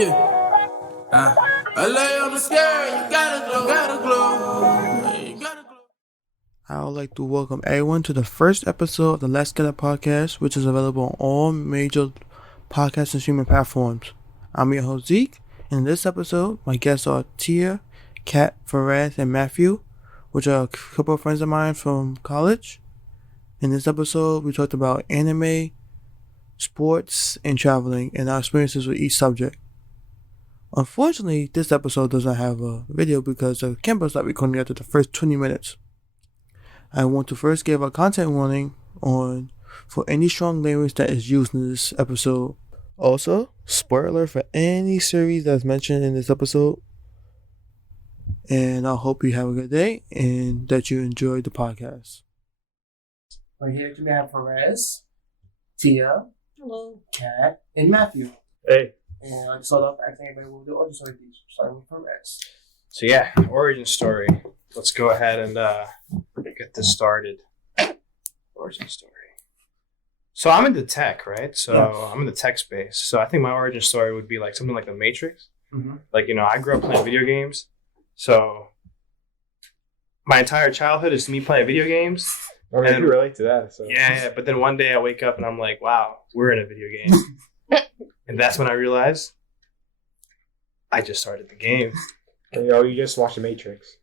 Yeah. I lay on the scale, you gotta glow. You gotta glow. I would like to welcome everyone to the first episode of the Let's Get It podcast, which is available on all major podcast and streaming platforms. I'm your host Zeke, and in this episode, my guests are Tia, Kat, Faraz, and Matthew, which are a couple of friends of mine from college. In this episode, we talked about anime, sports, and traveling, and our experiences with each subject. Unfortunately, this episode does not have a video because the camera stopped recording after the first 20 minutes. I want to first give a content warning for any strong language that is used in this episode. Also, spoiler for any series that's mentioned in this episode. And I hope you have a good day and that you enjoyed the podcast. Right here we have Faraz, Tia, hello, Kat, and Matthew. Hey. And I'll start off asking everybody what the origin story is, starting with Faraz. So yeah, origin story. Let's go ahead and get this started. Origin story. So I'm into tech, right? So Yes. I'm in the tech space. So I think my origin story would be like something like The Matrix. Mm-hmm. Like, I grew up playing video games. So my entire childhood is me playing video games. I mean, I And- can relate to that. So. Yeah, but then one day I wake up and I'm like, wow, we're in a video game. And that's when I realized I just started the game. You just watched The Matrix.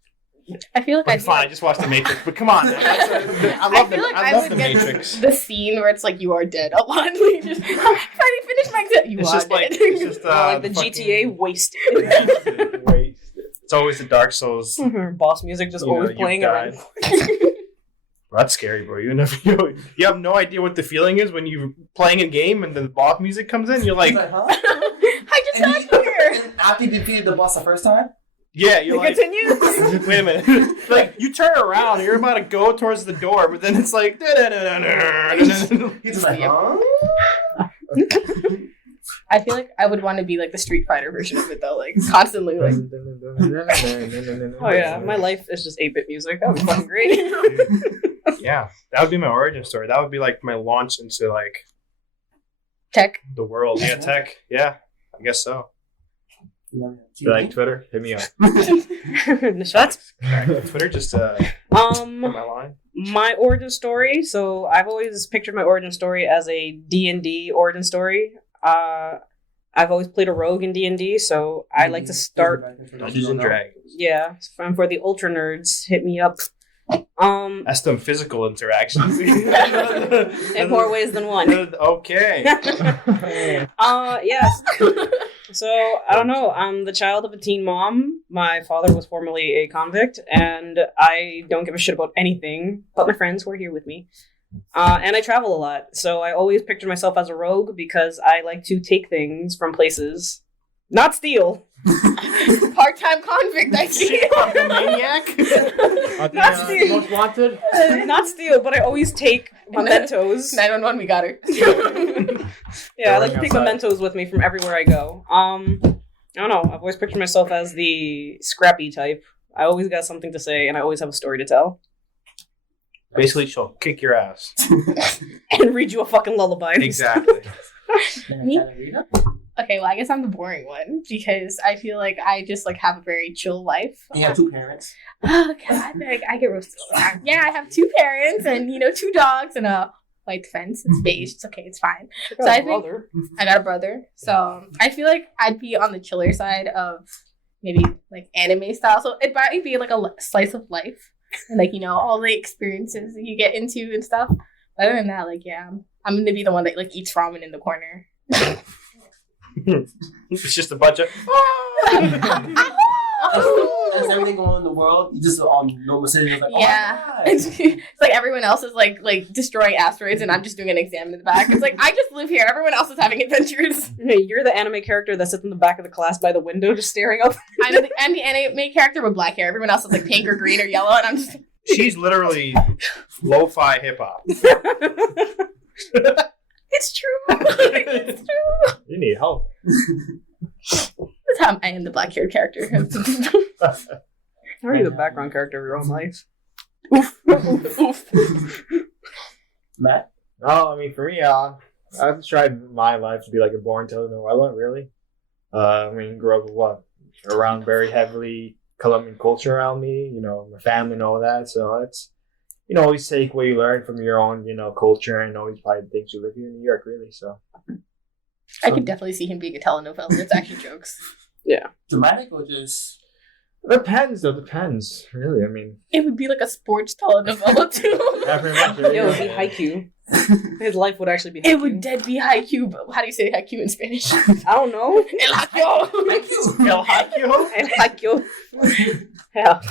I feel like But fine, I just watched The Matrix. But come on, I love would The get Matrix. the scene where it's like you are dead a lot. Like just finally finished my exam. You It's are just dead. like it's just Like the fucking- GTA wasted. Wait. It's always the Dark Souls. Boss music just You know, always you playing died. around. Bro, that's scary, bro. You have no idea what the feeling is when you're playing a game and the boss music comes in. You're like, huh? I just got here. After you defeated the boss the first time? yeah, you're like, Continue. wait a minute. Like, you turn around, you're about to go towards the door, but then it's like, He's just like, huh? I feel like I would want to be like the Street Fighter version of it though, like constantly like. Oh yeah, my life is just 8-bit music. That would be fucking great. yeah, that would be my origin story. That would be like my launch into like Tech. the world. Yeah, tech. Yeah, I guess so. You like Twitter? Hit me up. Shots. Twitter just hit my line. My origin story. So I've always pictured my origin story as a D&D origin story. I've always played a rogue in D&D, so I like to start. Dungeons and Dragons. Yeah, for the ultra nerds, hit me up. That's them physical interactions. In more ways than one. Okay. Yes. So, I don't know. I'm the child of a teen mom. My father was formerly a convict, and I don't give a shit about anything but my friends who are here with me. And I travel a lot, so I always pictured myself as a rogue because I like to take things from places. Not steal. Part-time convict, I see. Maniac. Not steal. Most wanted. Not steal, but I always take mementos. 911, we got her. Yeah, I like to take outside. mementos with me from everywhere I go. I don't know. I've always pictured myself as the scrappy type. I always got something to say, and I always have a story to tell. Basically, she'll kick your ass. And read you a fucking lullaby. Exactly. Me? Okay, well, I guess I'm the boring one because I feel like I just like have a very chill life. You have two parents. Oh god, I get roasted. Yeah, I have 2 parents and 2 dogs and a white fence. It's beige. It's okay. It's fine. So I think I got a brother. So I feel like I'd be on the chiller side of maybe like anime style. So it might be like a slice of life and like all the experiences that you get into and stuff. But other than that, like I'm gonna be the one that like eats ramen in the corner. It's just a bunch of. As everything going on in the world, you just on normal city. Like, Yeah. oh, It's like everyone else is like destroying asteroids and I'm just doing an exam in the back. It's like I just live here. Everyone else is having adventures. Hey, you're the anime character that sits in the back of the class by the window just staring up. I'm the anime character with black hair. Everyone else is like pink or green or yellow, and I'm just. She's literally lo-fi hip hop. It's true. It's true. You need help. That's how I am the black haired character. How are you the background character of your own life? Matt? Oh, I mean, for me, I've tried my life to be like a boring telenovela, really. I mean, grew up with what? Around very heavily Colombian culture around me, my family and all that. So it's, always take what you learn from your own, culture and always apply the things you live here in New York, really. So I could definitely see him being a telenovela. It's actually jokes. Yeah. Dramatic or just... Depends, really. I mean, It would be like a sports telenovela too. yeah, pretty much. Really, It would be Haikyuu. His life would actually be Haikyuu. It would dead be Haikyuu, but how do you say Haikyuu in Spanish? I don't know. El Haikyuu. El Haikyuu? And Haikyuu. Yeah.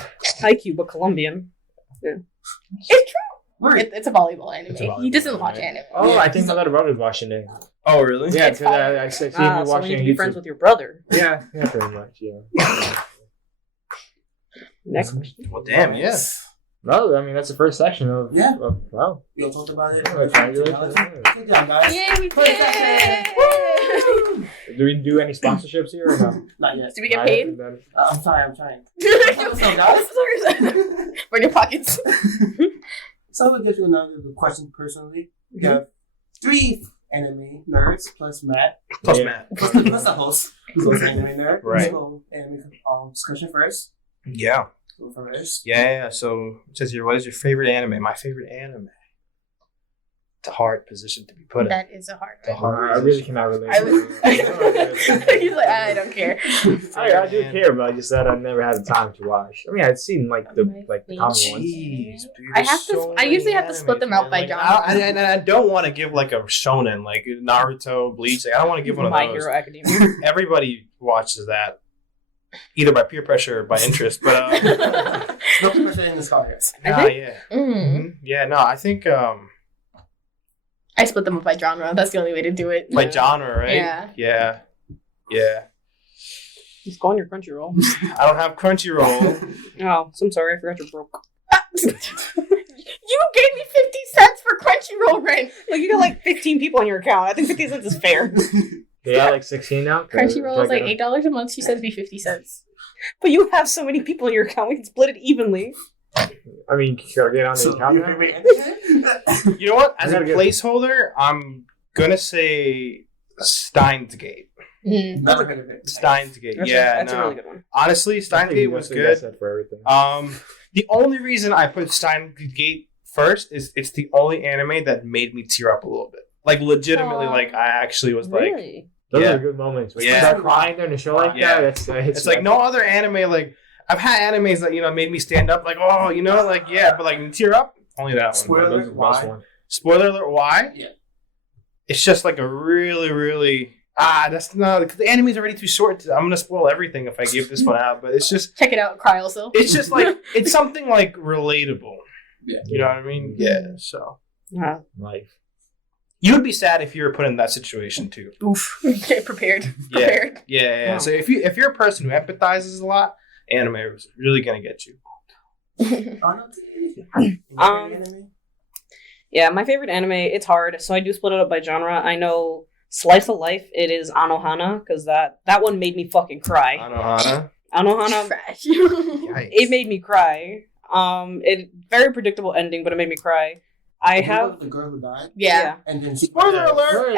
Haikyuu, but Colombian. Yeah. It's true. It's a volleyball anime. It's a volleyball He doesn't watch anime. anime. Oh, I think my little brother's watching it. Oh, really? Yeah, It's because fine. I see him So we watching need to on be YouTube. friends with your brother. Yeah, pretty much, yeah. Next question. Well, damn, yes. Well, I mean, that's the first section of... Yeah. Wow. We all talked about it. Congratulations. Good job, guys. Yay, we First did! section. Do we do any sponsorships here or no? Not yet. Did we get paid? I'm trying. What's up, guys? Burn your pockets. So we'll get you another question personally. We have 3 anime nerds plus Matt. Plus Yeah. Matt. Plus the host, who's also an anime nerd. Right. So anime discussion first. Yeah. Go first. Yeah. So it says here, what is your favorite anime? My favorite anime. It's a hard position to be put in. That is a hard one. I really cannot relate. I was, he's like, I don't care. I do care, but I just said I've never had the time to watch. I mean, I'd seen the common ones. Jeez, dude, I there's have to. so I usually many have to split animes, them out man. by Like, genre. and I don't want to give like a shonen, like Naruto, Bleach. Like, I don't want to give one of My those. Hero Academia. Everybody watches that, either by peer pressure or by interest. But No pressure in this card. yeah, Mm. yeah. No, I think I split them up by genre. That's the only way to do it. by genre, right? Yeah. Yeah. Just go on your Crunchyroll. I don't have Crunchyroll. Oh, so I'm sorry. I forgot you're broke. You gave me 50 cents for Crunchyroll rent. Like, you got like 15 people on your account. I think 50 cents is fair. They are like 16 now? Crunchyroll is like $8 a month. She said it'd be 50 cents. But you have so many people on your account. We can split it evenly. I mean, you gotta get on the So account your now? favorite anime? You know what? As a I gotta get- placeholder, I'm gonna say Steins Gate. Mm. Never heard of it. Steins Gate. That's Yeah, that's a really good one. Honestly, Steins Gate was That's what you guys good. said for everything. The only reason I put Steins Gate first is it's the only anime that made me tear up a little bit. Like legitimately, Aw. like I actually was like, Really? Those yeah. are good moments. When Yeah. you start crying during a show like Yeah. that, it's it's like no other anime. Like I've had animes that made me stand up. Like like yeah, but like tear up. Only that one. Spoiler. Those are the best Why? one. Spoiler alert. Why? Yeah. It's just like a really, really that's not because the anime's already too short. I'm gonna spoil everything if I give this one out. But it's just Check it out. Cry also. it's just like it's something like relatable. Yeah. You know what I mean? Yeah. So Life. you'd be sad if you were put in that situation too. Oof. Get prepared. Yeah. Prepared. Yeah. Wow. So if you're a person who empathizes a lot, anime is really gonna get you. Anime? Yeah, my favorite anime, it's hard, so I do split it up by genre. I know Slice of Life, it is Anohana, because that one made me fucking cry. Anohana. Anohana, Trash. it made me cry. It very predictable ending, but it made me cry. I have the girl who died, Yeah. and then she. Spoiler alert!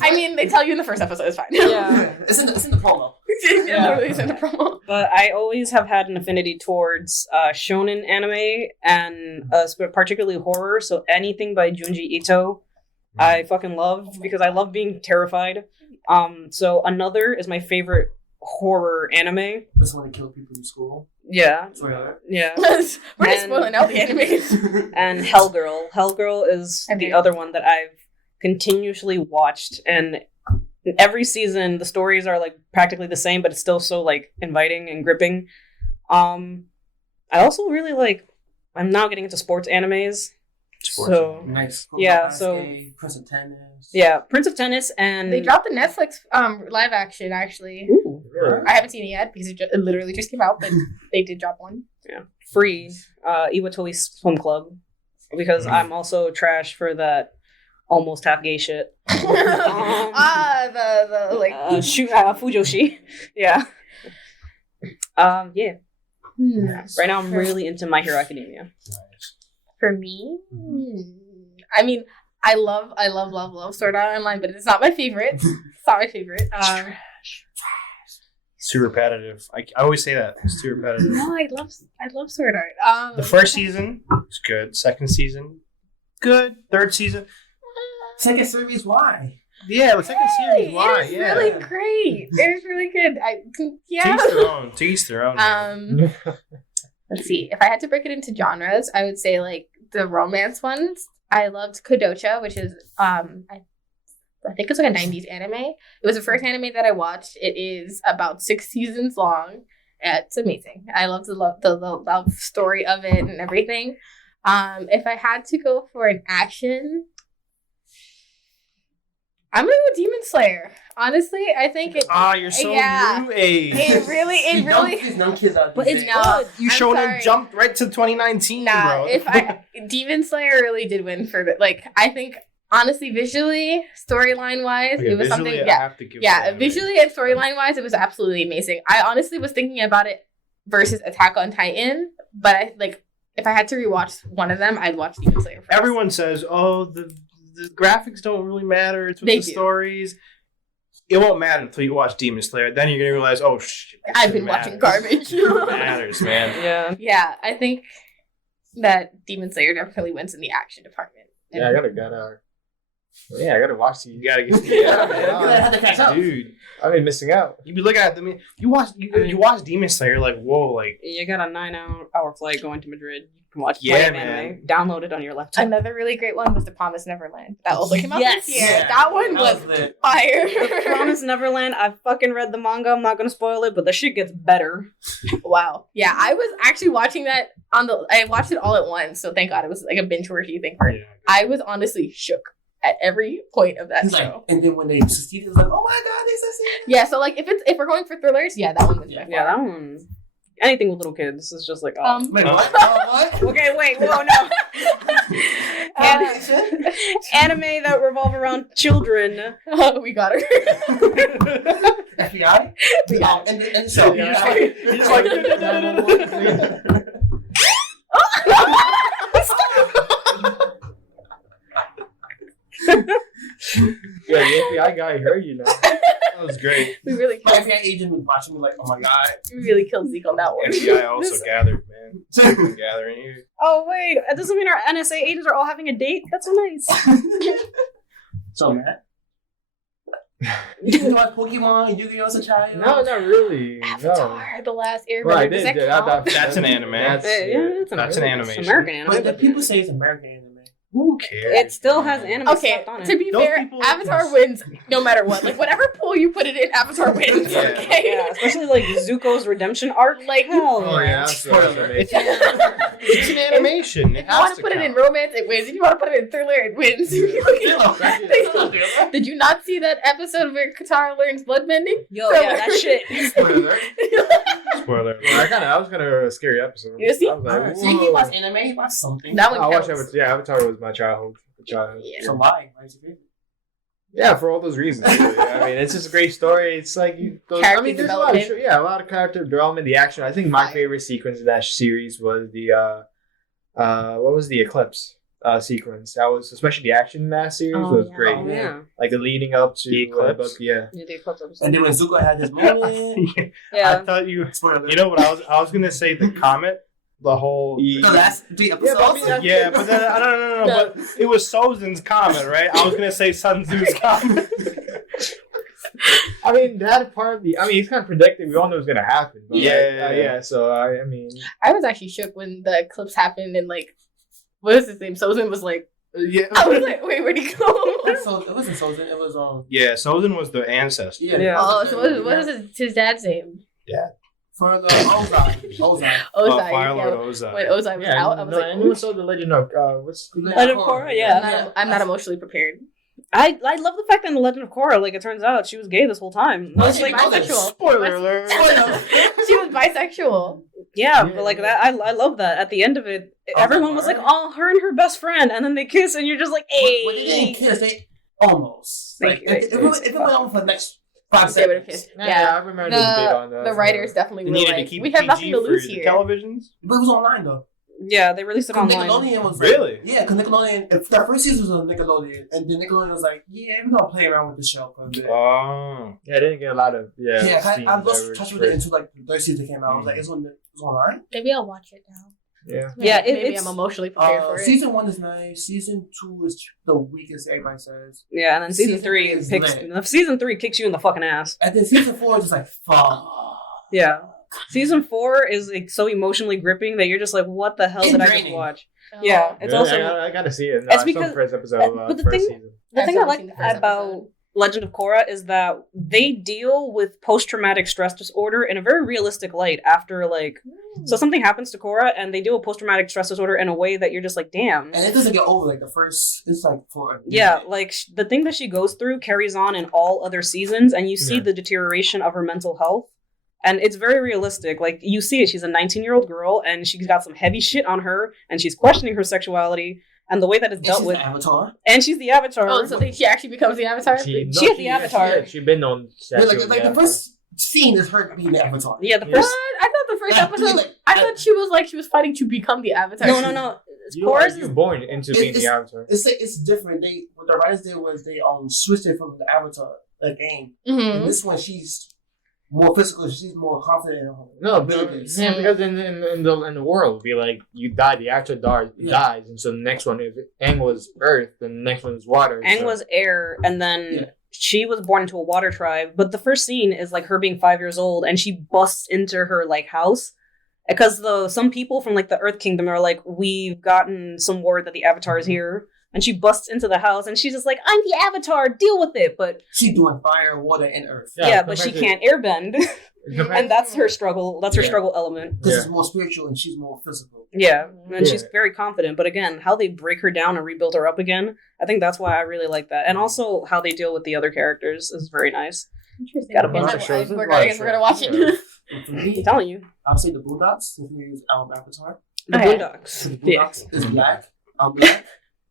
I mean, they tell you in the first episode. It's fine. Yeah. It's in the promo. Literally, it's in the promo. But I always have had an affinity towards shonen anime and particularly horror. So anything by Junji Ito, I fucking love because I love being terrified. So Another is my favorite horror anime. This one to kill people in school. Yeah, Spoiler. yeah. We're just And- spoiling out the animes. And Hellgirl. Hellgirl is Okay. the other one that I've continuously watched, and in every season the stories are like practically the same, but it's still so like inviting and gripping. I also really like. I'm now getting into sports animes. So Nice. Yeah, so- Prince of Tennis. yeah, Prince of Tennis and They dropped the Netflix live action. Actually, Ooh, Really? I haven't seen it yet because it literally just came out, but they did drop one. Free Iwatoi Swim Club because I'm also trash for that almost half gay shit. The like. Fujoshi. Yeah. Yeah. Right now I'm really into My Hero Academia. For me, I mean, I love Sword Art Online, but it's not my favorite. It's not my favorite. It's too repetitive. I always say that. It's too repetitive. No, I love Sword Art. The first season was good. Second season, good. Third season, Second series, why? yeah. The second series, why? It's Yeah. really great. It's really good. Yeah. To each their own. To each their own. man. Let's see. If I had to break it into genres, I would say like the romance ones. I loved Kodocha, which is I think it's like a 90s anime. It was the first anime that I watched. It is about 6 seasons long. It's amazing. I love the love story of it and everything. If I had to go for an action, I'm gonna go Demon Slayer. Honestly, I think it. You're so yeah. new age. It really. Young kids out But these it's days. not. You I'm shonen sorry. jumped right to 2019, Nah, bro. Demon Slayer really did win for the I think honestly visually, storyline wise, Okay, it was visually, something I have to give yeah, it visually and storyline wise, it was absolutely amazing. I honestly was thinking about it versus Attack on Titan, but I if I had to rewatch one of them, I'd watch Demon Slayer first. Everyone says, "Oh, the graphics don't really matter. It's with They the do. stories." It won't matter until you watch Demon Slayer. Then you're gonna realize, "Oh shit, this I've shit been watching matters. garbage. It matters, man." Yeah. Yeah, I think that Demon Slayer definitely wins in the action department. Yeah, I gotta watch these. You gotta get Yeah, man. I had to catch up. dude. I've been missing out. You be looking at them. You watch Demon Slayer, like whoa, like You got a 9-hour flight going to Madrid. You can watch Yeah, plenty of man. anime. Download it on your laptop. Another really great one was The Promised Neverland. That also came out Yes. this year. Yeah, That one that was was lit. fire. The Promised Neverland. I fucking read the manga. I'm not gonna spoil it, but the shit gets better. Wow. Yeah, I was actually watching that I watched it all at once, so thank God it was like a binge worthy thing for it. I was honestly shook at every point of that He's show. like, and then when they succeeded, it's like, oh my god, they succeeded. Yeah, so if we're going for thrillers, yeah, that one was by Yeah, far. that one. Anything with little kids is just like, oh. Wait, No. what? What? Okay, wait, whoa, no. Anime that revolve around children. We got her. FBI? We got her. And so, You're just like Yeah, the FBI guy heard you now. that was great. We really my killed, FBI agent was watching me like, oh my god. we really killed Zeke on that one. FBI also gathered, man. Secret gathering here. Oh, wait. That doesn't mean our NSA agents are all having a date? That's so nice. So, man. Did you watch Pokemon, Yu-Gi-Oh! As a child? No, not really. No. Avatar, The Last Airbender. Well, I Does did. that count? That's an anime. Yeah, it's That's an it's animation. American anime. But the people say it's American anime. Who cares? It still has anime Okay, stuff on it. to be Those fair, people- Avatar wins no matter what. Like, whatever pool you put it in, Avatar wins. Yeah. Okay? Yeah, especially like Zuko's redemption arc. Like, Hell Oh, yeah. Spoiler. It's an animation. It If you want has to to put it in count. romance, it wins. If you want to put it in thriller, it wins. Did you not see that episode where Katara learns bloodbending? Yo, yeah, that shit. Spoiler. Spoiler. Well, that was kind of a scary episode. You see? I was like, See, he whoa. watched anime, he watched something. That one I watched counts. Avatar. Yeah, Avatar was my childhood. Yeah. So why? Why is it favorite? Yeah, for all those reasons. Really. I mean, it's just a great story. It's like Character I mean, there's development. a lot of character development. The action. I think my favorite sequence in that series was the what was the eclipse sequence? That was especially the action in that series Oh, was yeah. great. Oh, yeah. Like the leading up to The eclipse? yeah. Yeah, the Eclipse episode. And then when Zuko had this moment, I Yeah. thought you. spoiler. You know what I was gonna say? The comet. The whole. No, that's the episode. but I mean, that's- Yeah, but then no. But it was Sozin's comet, right? I was gonna say Sun Tzu's comet. I mean, that part of the. I mean, it's kind of predicted. We all know it's gonna happen. But Yeah. yeah. So I mean, I was actually shook when the eclipse happened and, like, what is his name? Sozin was like, Yeah. I was like, wait, where'd he go? So it wasn't Sozin, it was Yeah, Sozin was the ancestor. Yeah. Oh, so what is his dad's name? For the Ozai. Ozai. Firelord yeah. Ozai. When Ozai was yeah. out, I was no, like, anyone ooh, saw the Legend of what's Legend of Korra, yeah. I'm not emotionally prepared. I love the fact that in The Legend of Korra, like, it turns out she was gay this whole time. No, I was she like, wasn't. Spoiler alert. She was bisexual. yeah, but like that, I love that. At the end of it, everyone was like, oh, her and her best friend, and then they kiss, and you're just like, hey. When they didn't kiss, they almost. Thank Like, you. if it went on for the next 5 They would have seconds. kissed. Yeah, Yeah. I remember the debate on that. The writers definitely They were needed to like, keep we have nothing PG to for lose the here. televisions. But it was online though. Yeah, they released it online. Nickelodeon was Really? Like, yeah, because Nickelodeon. That first season was on Nickelodeon, and then Nickelodeon was like, "Yeah, we're gonna play around with the show for a bit." Oh. Yeah, I didn't get a lot of I lost touch with it until like the third season came out. I was like, "It's online." Maybe I'll watch it now. Yeah. Yeah, maybe it's I'm emotionally prepared for it. Season 1 is nice. Season 2 is the weakest. Everybody says. yeah, and then season three is kicks. lit. Season 3 kicks you in the fucking ass. And then season 4 is just like, fuck. Yeah, season 4 is like so emotionally gripping that you're just like, what the hell did I just draining. watch? Oh. Yeah, it's Yeah, also I gotta see it. It's No, I saw because- the first episode but the first thing- season. the I've thing I never like seen the first about episode. Legend of Korra is that they deal with post-traumatic stress disorder in a very realistic light after like so something happens to Korra and they deal with post-traumatic stress disorder in a way that you're just like, damn. And it doesn't get over like the first. It's like for a Yeah, minute. like the thing that she goes through carries on in all other seasons, and you see Yeah. the deterioration of her mental health. And it's very realistic. Like, you see it. She's a 19-year-old girl, and she's got some heavy shit on her, and she's questioning her sexuality, and the way that it's And dealt she's with. the Avatar. And she's the Avatar. Oh, so she actually becomes the Avatar? She is the Avatar. She been on. Yeah, like the first scene is her being the Avatar. Yeah, the What? first. I thought the first Like, episode. like, I thought she was fighting to become the Avatar. No. Korra's You're born into being the Avatar. It's different. What the writers did was they switched it from the Avatar game. Mm-hmm. And this one she's more physical. She's more confident in her No, but abilities. yeah, because in the world, it'd be like you die, the actor dies, and so the next one, if Aang was Earth, then the next one is water. Aang so. was air, and then Yeah. she was born into a water tribe. But the first scene is like her being 5 years old, and she busts into her like house because some people from like the Earth Kingdom are like, we've gotten some word that the Avatar is here, and she busts into the house, and she's just like, I'm the Avatar, deal with it. But She's doing fire, water, and earth. yeah, but she can't airbend, Compared- and that's her struggle. That's her Yeah. struggle element. This Yeah. is more spiritual and she's more physical. Yeah, and Yeah. she's very confident. But again, how they break her down and rebuild her up again, I think that's why I really like that. And also how they deal with the other characters is very nice. Interesting. Got a Okay, bunch so of shows. we're There's a lot of gonna watch shows. it. And for me, I'm telling you, I'll say the Boondocks. Since we use Avatar. the Okay. Boondocks. The Yeah. Boondocks is black. I'm black.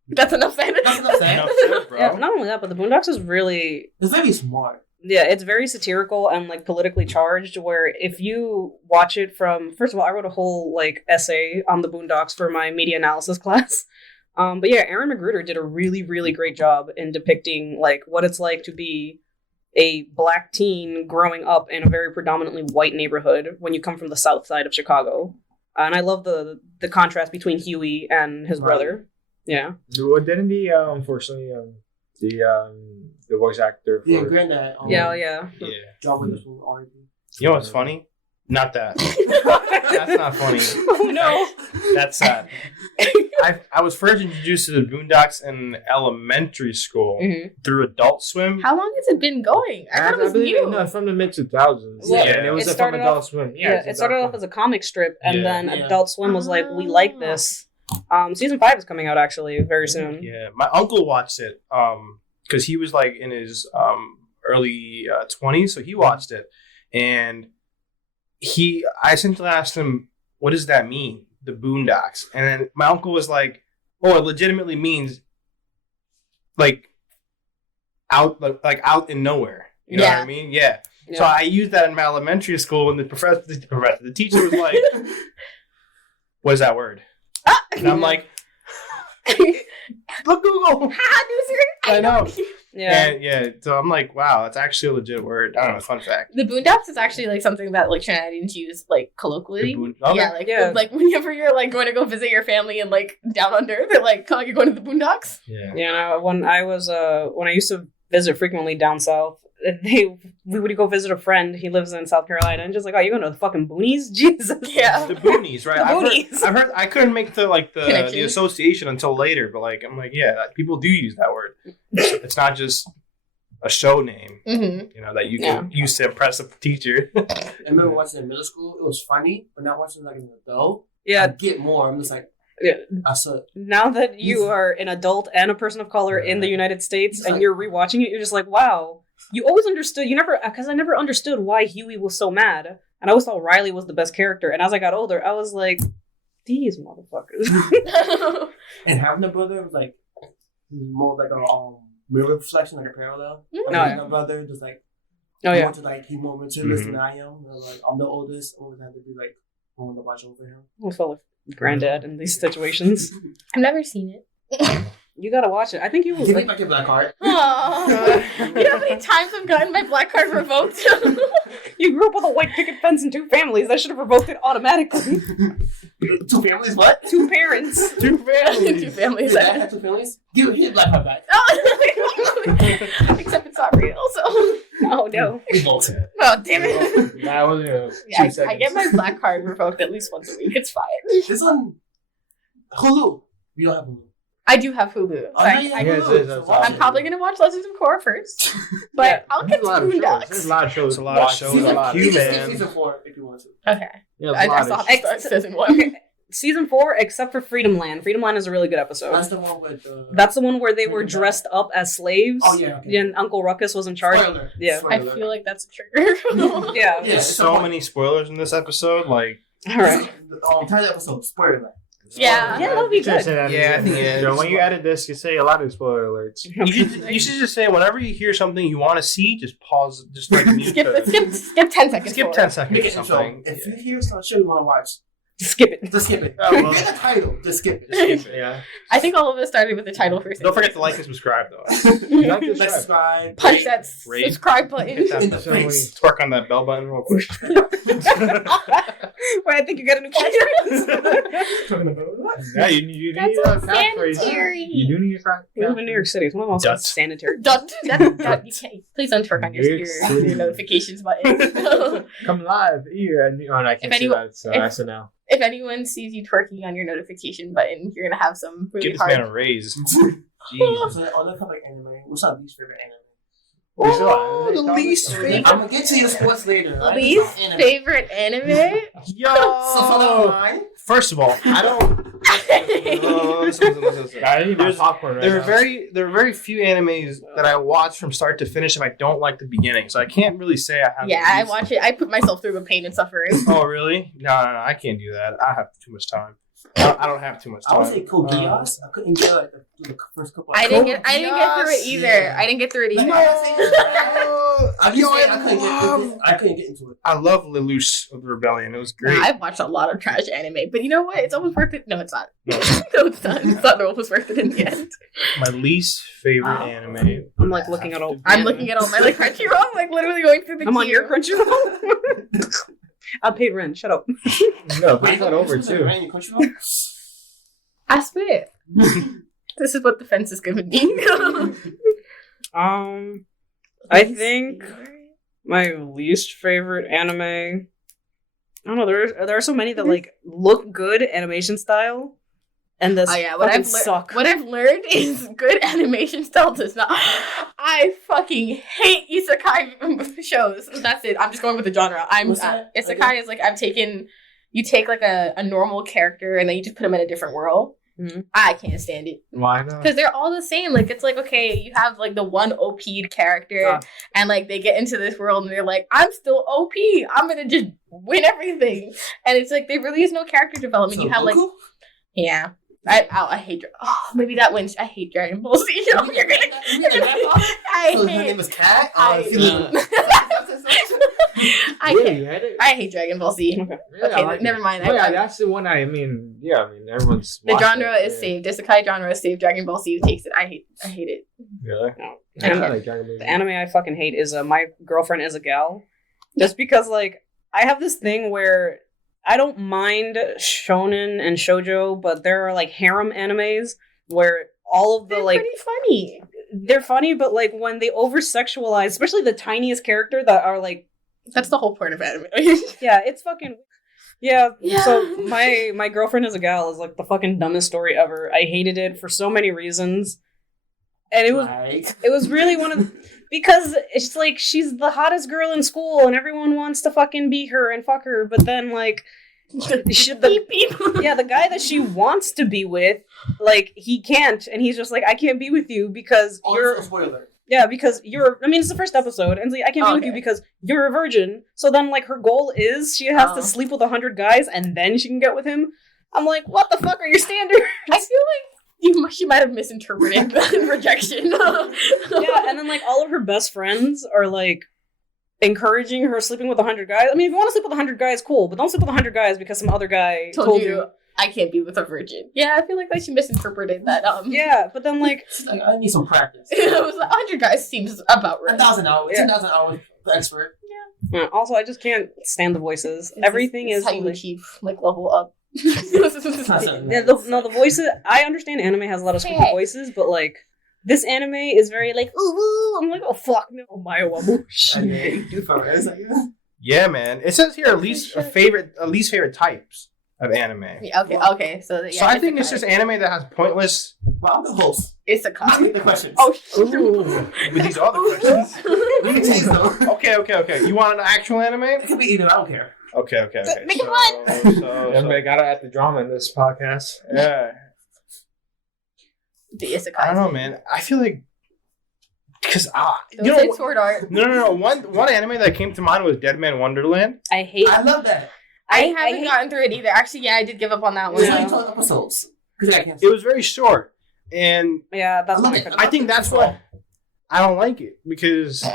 That's enough said. That's enough saying. Enough said, bro. Yeah, not only that, but the Boondocks is really It's very smart. yeah, it's very satirical and like politically charged. Where if you watch it from first of all, I wrote a whole like essay on the Boondocks for my media analysis class. But yeah, Aaron Magruder did a really, really great job in depicting like what it's like to be a black teen growing up in a very predominantly white neighborhood when you come from the south side of Chicago. And I love the contrast between Huey and his Right. brother. Yeah. Didn't the unfortunately the voice actor for Yeah, granddad. Yeah, yeah. Yeah. John Williams from R&B. You know what's funny? Not that. That's not funny. Oh no. That's sad. I was first introduced to the Boondocks in elementary school Mhm. through Adult Swim. How long has it been going? I thought it was new. No, from the mid 2000s. Well, yeah, and it was it from started Adult off- Swim. Yeah, it started off as a comic strip, and Yeah. then Yeah. Adult Swim was like, "We like this." Season 5 is coming out actually very soon. Yeah, my uncle watched it because he was like in his early 20s, so he watched it, and I essentially asked him, "What does that mean, the Boondocks?" And then my uncle was like, "Oh, it legitimately means like out in nowhere." You know what Yeah. I mean? Yeah. Yeah. So I used that in my elementary school, and the teacher was like, "What is that word?" And I'm like, "Look, Google." I know. Yeah. And yeah, so I'm like, wow, that's actually a legit word. I don't know, fun fact. The Boondocks is actually like something that like Trinidadians use like colloquially. Okay. Yeah, like whenever you're like going to go visit your family and like down under, they're like, "Oh, you're going to the Boondocks." Yeah. Yeah, no, when I used to visit frequently down south, we would go visit a friend. He lives in South Carolina, and just like, "Oh, you're going to the fucking boonies?" Jesus. Yeah. The boonies, right? The boonies. I've heard. I couldn't make the Connection. association until later, but like, I'm like, yeah, people do use that word. It's not just a show name, Mm-hmm. you know, that you can use to impress a teacher. I remember watching it in middle school. It was funny, but now watching it like an adult, I Yeah. get more. I'm just like, Yeah. I saw. Now that you are an adult and a person of color in the United States, and you're rewatching it, you're just like, wow. You always understood. Because I never understood why Huey was so mad, and I always thought Riley was the best character. And as I got older, I was like, these motherfuckers. And having a brother was like more like a mirror reflection, like a parallel. Mm. Like, Oh, having a brother just like Oh yeah. more to like he's more materialistic than I am. You know, like I'm the oldest, always have to be like I want to watch over him. I always felt like granddad in these situations. I've never seen it. You gotta watch it. I think you will. Give me back your black card. Aww. You know how many times I've gotten my black card revoked? You grew up with a white picket fence and 2 families. That should have revoked it automatically. 2 families? What? 2 parents. 2 families. 2 families. Your dad had 2 families? Give his black card back. Except it's not real, so. Oh no. Revolt. Oh, damn it. That was Yeah, I get my black card revoked at least once a week. It's fine. This on Hulu. You don't have Hulu. I do have Hulu. So Oh, yeah, yeah, Hulu. I'm probably going to watch Legends of Korra first. But Yeah, I'll get to Boondocks. There's a lot of shows. There's a lot of shows. Season, A lot you of can skip man. season 4 if you want to. Okay. Yeah, I still have to start season 1. Okay. Season 4, except for Freedom Land. Freedom Land is a really good episode. That's the one with That's the one where they were dressed up as slaves. Oh, yeah. Okay. And Uncle Ruckus was in charge. Spoiler. Yeah. Spoiler I alert. feel like that's a trigger. Yeah. Yes. So many spoilers in this episode. Like, All right. The entire episode. Spoiler alert. Yeah. Yeah, that'll be good. Yeah, I think it is. When you edit this, you say a lot of spoiler alerts. you should just say whenever you hear something you want to see, just pause, just like mute. skip 10 seconds. Skip forward. 10 seconds Make or it intro. something. If you hear some shit you want to watch, Skip it. just skip it. Oh, well. Get the title. Just skip it. Just skip it. Yeah. I think all of us started with the title first. Don't forget to like and subscribe though. Like Let's this subscribe. Punch that Rate. subscribe button. Hit that In the So face. Twerk on that bell button real quick. Wait, I think you got a new catchphrase. Talking about what? Yeah, you need That's a catchphrase. sanitary. You do need a catchphrase. We live in New York City. It's one of the most Dut. sanitary. You can't. Please don't twerk on your notifications button. Come live here. And, oh, no, I can't If say anyone- that. So if- SNL. If anyone sees you twerking on your notification button, you're gonna have some really Give this hard. man a raise. Jeez. So on the topic anime, what's our least favorite anime? Oh, the least favorite. I'm gonna get to your sports later. Right? Least Anime. favorite anime? Yo. So mine. First of all, I don't. Listen. I need my There's- popcorn right There are now. very few animes that I watch from start to finish if I don't like the beginning. So I can't really say I have. Yeah, the I least- watch it. I put myself through the pain and suffering. Oh really? No, I can't do that. I have too much time. I don't have too much I time. would say Code Geass. I couldn't get like the first couple. I didn't get through it either. Yeah. I didn't get through it either. I'm just saying I couldn't get into it. I love Lelouch of the Rebellion. It was great. I've watched a lot of trash anime, but you know what? It's almost worth it. No, it's not. No. No, it's not. It's not almost worth it in the end. My least favorite anime. I'm like looking at all. I'm looking at all my like Crunchyroll, like literally going through the I'm on queue. your Crunchyroll. I paid rent. Shut up. No, pass that over too. Any Crunchyroll? I swear. This is what the fence is giving me. I think my least favorite anime. I don't know. There are so many that like look good animation style, and this Oh yeah, fucking suck. what I've learned is good animation style does not. I fucking hate isekai shows. That's it. I'm just going with the genre. What's that? Isekai is like you take like a normal character and then you just put them in a different world. Mhm. I can't stand it Why not? because they're all the same. Like it's like okay, you have like the one OP'd character and like they get into this world and they're like, I'm still OP. I'm gonna just win everything. And it's like there really is no character development. You have like Goku? yeah. I hate. Maybe that wins. I hate Dragon Ball Z. You're gonna. I So her hate. name is Kat? I Really, can't. you had it? I hate Dragon Ball Z. Really, Okay, I like never it. mind. Oh, yeah, that's the one. I mean, everyone's. The watched genre it, is yeah. saved. Isekai genre is saved. Dragon Ball Z takes it. I hate it. Really? No. I And like Dragon Ball Z. the anime I fucking hate is My Girlfriend is a Gal. Just because, like, I have this thing where I don't mind shonen and shoujo, but there are, like, harem animes where all of the, They're like, pretty funny. they're funny, but, like, when they over-sexualize, especially the tiniest character that are, like, That's the whole point of anime. yeah, it's fucking... Yeah, Yeah. so my Girlfriend is a Gal is, like, the fucking dumbest story ever. I hated it for so many reasons. And it was really one of because it's like she's the hottest girl in school and everyone wants to fucking be her and fuck her, but then like Beep, beep. yeah, the guy that she wants to be with, like he can't, and he's just like, I can't be with you because you're spoiler. because you're. I mean, it's the first episode, and it's like, I can't be with you Okay. because you're a virgin. So then, like, her goal is she has to Oh. sleep with 100 guys, and then she can get with him. I'm like, what the fuck are your standards? I feel like she might have misinterpreted the rejection. Yeah, and then like all of her best friends are like encouraging her sleeping with 100 guys. I mean, if you want to sleep with 100 guys, cool, but don't sleep with 100 guys because some other guy told you. I can't be with a virgin. Yeah, I feel like she misinterpreted that. Yeah, but then like She's like, I need some practice. It was 100 guys seems about right. 1,000 hours. Yeah. 10,000 hours for expert. also I just can't stand the voices. Everything This is how you like, achieve like level up. yeah, the voices. I understand anime has a lot of spooky voices, but like this anime is very like ooh. I'm like, oh fuck no, my And then you for us, I guess. Yeah, man. It says here at least favorite types of anime. Yeah, okay. So So I think it's just anime that has pointless. Well, I'm the host. it's a I need the questions. Oh, With these other questions. Let me change them. Okay. You want an actual anime? It could be either. I don't care. Okay. Make it fun. Everybody gotta add the drama in this podcast. Yeah. the isekai. I don't know, man. I feel like because Don't say sword art. No. One anime that came to mind was Dead Man Wonderland. I hate. I love that. I haven't gotten through it either. Actually, yeah, I did give up on that one. There's only 12 episodes. It was very short, and Yeah, that's I love not my it. favorite. I think that's why I don't like it because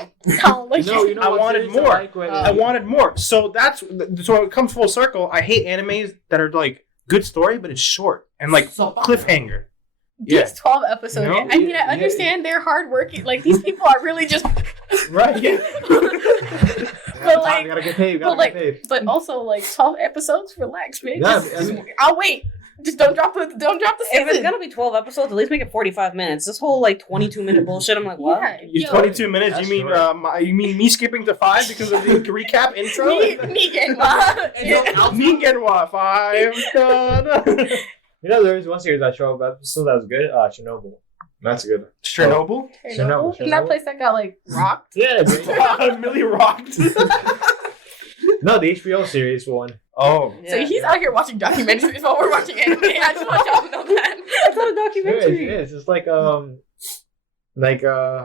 No, like You know I what wanted series I more. like when- I wanted more. So it comes full circle. I hate animes that are like good story, but it's short and like So cliffhanger. these 12 episodes. No, I mean, yeah, I understand they're hardworking. Like these people are really just. Right? Yeah. But like, you gotta get paid. You but gotta like, get paid. but also like 12 episodes. Relax, man. Yeah, Just- I'll wait. Just don't drop the If it's season. gonna be 12 episodes, at least make it 45 minutes. This whole like 22-minute bullshit, I'm like, what? Yeah, You yo, 22 minutes. That's You mean me skipping to 5 because of the recap intro? me getting my. Me getting what 5? You know, there is one series I showed up episode that was good. Chernobyl. That's good. Chernobyl. Chernobyl. Isn't that place that got like rocked? Yeah, great. Millie rocked. No, the HBO series one. Oh. So he's out here watching documentaries while we're watching anime. I just want y'all to know that. It's not a documentary. It is. It's like how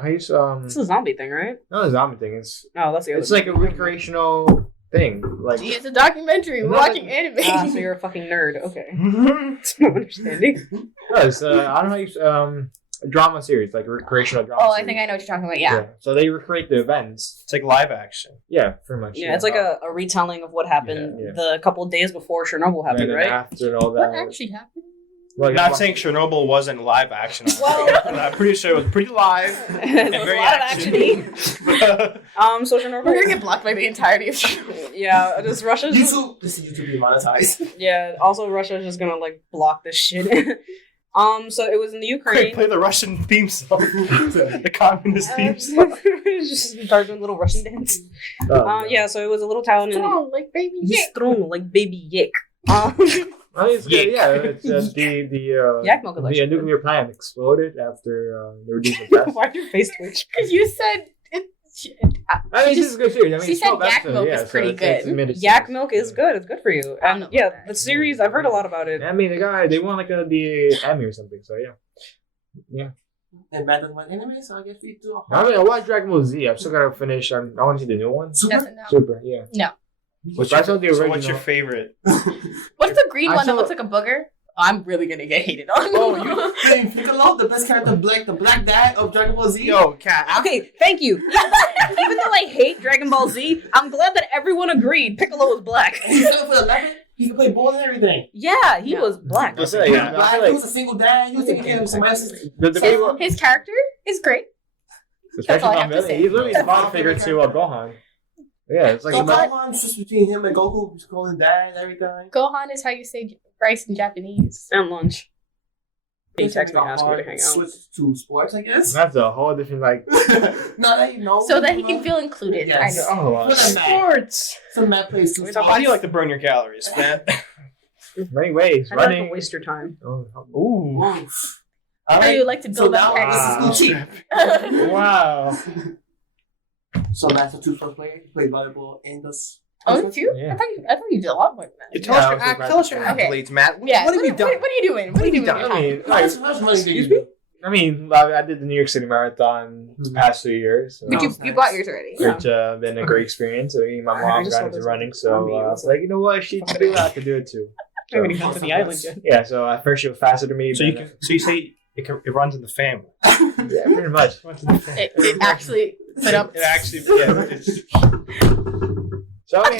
you It's a zombie thing, right? not a zombie thing. It's Oh, that's the other. it's like a recreational thing. Like It's a documentary. We're No, watching anime. So you're a fucking nerd. Okay. That's my understanding. no, it's I don't know how you a drama series, like a recreational drama. Oh, I series. think I know what you're talking about. Yeah. So they recreate the events. It's like live action. Yeah, pretty much. Yeah, it's like a retelling of what happened Yeah. the couple of days before Chernobyl and happened, then right? after and all What that. actually happened? Well, I'm not saying Chernobyl wasn't live action. Well- I'm pretty sure it was pretty live. There's a very lot of actiony. So We're Chernobyl. gonna get blocked by the entirety of Yeah, just Russia's. YouTube. This is YouTube demonetized. Yeah. Also, Russia's just gonna like block this shit. So it was in the Quick, Ukraine. play the Russian theme song. The communist theme song. Just start doing a little Russian dance. Yeah, so it was a little town in Strong, like baby. He's Yeah. strong like baby Yik. I mean, it's Yak. good. Yeah, it's the Yak milk collection. nuclear plant exploded after they were doing some tests. Why'd your face twitch? Because you said it. I mean, it's just a good series. I mean, She it's said 12 yak episodes, milk yeah, is pretty so it's good. mid- Yak milk is good. It's good for you. I don't And know yeah, about that. the series I've heard a lot about it. I mean, they won like the Emmy or something. So yeah. And Matt doesn't want anime, so I guess we do. I mean, I watched Dragon Ball Z. I'm still gotta finish. I want to see the new one. Super. Doesn't know. Super. Yeah. What's That's not the so original. what's your favorite? What's the green I one that saw- looks like a booger? I'm really gonna get hated on. Oh, you think Piccolo, the best character, the black dad of Dragon Ball Z? Yo, cat. Okay, thank you. Even though I hate Dragon Ball Z, I'm glad that everyone agreed Piccolo was black. He's set for 11. He can play ball and everything. Yeah, he was black. I feel like, Yeah. I feel He like was a single dad. He was taking care of somebody else's. the people, His character is great. especially all I have to Tom say. he's literally a That's father my figure favorite to Gohan. Yeah, it's like So a man- Gohan's just between him and Goku, who's calling dad and everything. Gohan is how you say rice in Japanese. And lunch. He texted me asking me to hang out. Switch to sports, I guess. that's a whole different like. Now that you know. So that he can feel included. Yes. I know. Oh, For the Matt. Sports. So Matt plays two So how do you like to burn your calories, man? many ways I don't running. like to waste your time. Oh, Ooh. Oof. How do you like to So build now up this is characters? cheap. wow. So Matt's a 2 sports player. He played volleyball and does. Oh, two? Yeah. I thought you did a lot more than that. Tell us your Okay. accolades, Matt. Yeah. What have you done? What are you doing? What are you doing? with your I time? mean, How like, much money did you excuse do? I mean, I did the New York City Marathon the past 2 years. So. But you Nice. bought yours already. Which been a great experience. So me and my I mom just got saw into this running, on so me. I was like, you know what, she can do it, I have to do it too. I haven't even been to the island yet. Yeah, so at first she was faster than me. So you say it runs in the family. yeah, pretty much. It actually put up. It actually, yeah. It's, So I mean,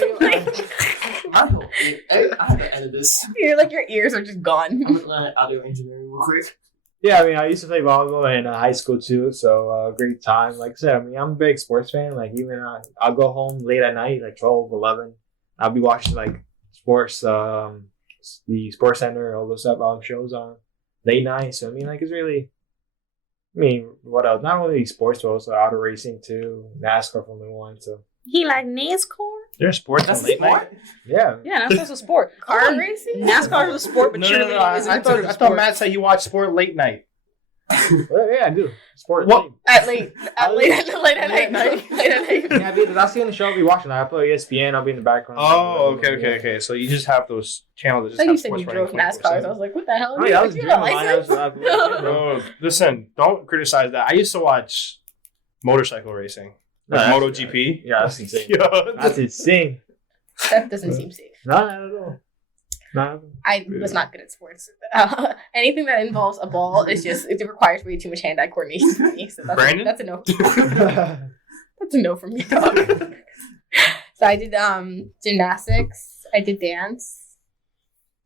I had to edit of this. You're like, your ears are just gone. I'm gonna learn audio engineering real quick. Yeah, I mean, I used to play volleyball in high school too, so great time. Like I said, I mean, I'm a big sports fan. Like even I'll go home late at night, like 12, 11. I'll be watching like sports, the Sports Center, all those stuff, shows on late night. So I mean, like it's really, I mean, what else? Not only sports, but also auto racing too, NASCAR Formula One. So He like NASCAR? There's sports That's on late night. yeah, Yeah, NASCAR's a sport. Car racing? NASCAR is a sport, but No. cheerleading isn't I considered a thought sport. Matt said he watched sport late night. Well, yeah, I do. Sport. What? At late at night. Yeah, that's the only show I'll be watching. I'll play ESPN. I'll be in the background. Oh, okay. So you just have those channels that just Like have you said, sports you running drove NASCAR. So I was like, what the hell? Oh, yeah, I was Do you dreaming have a mine. I was, license? Oh, listen, don't criticize that. I used to watch motorcycle racing, like No, MotoGP. Yeah, that's insane. Yo, That's insane. That doesn't seem safe. No, not at all. No. I was not good at sports. Anything that involves a ball is just, it requires way too much hand-eye coordination for me. So Brandon? that's a no. That's a no from me, dog. So I did gymnastics. I did dance.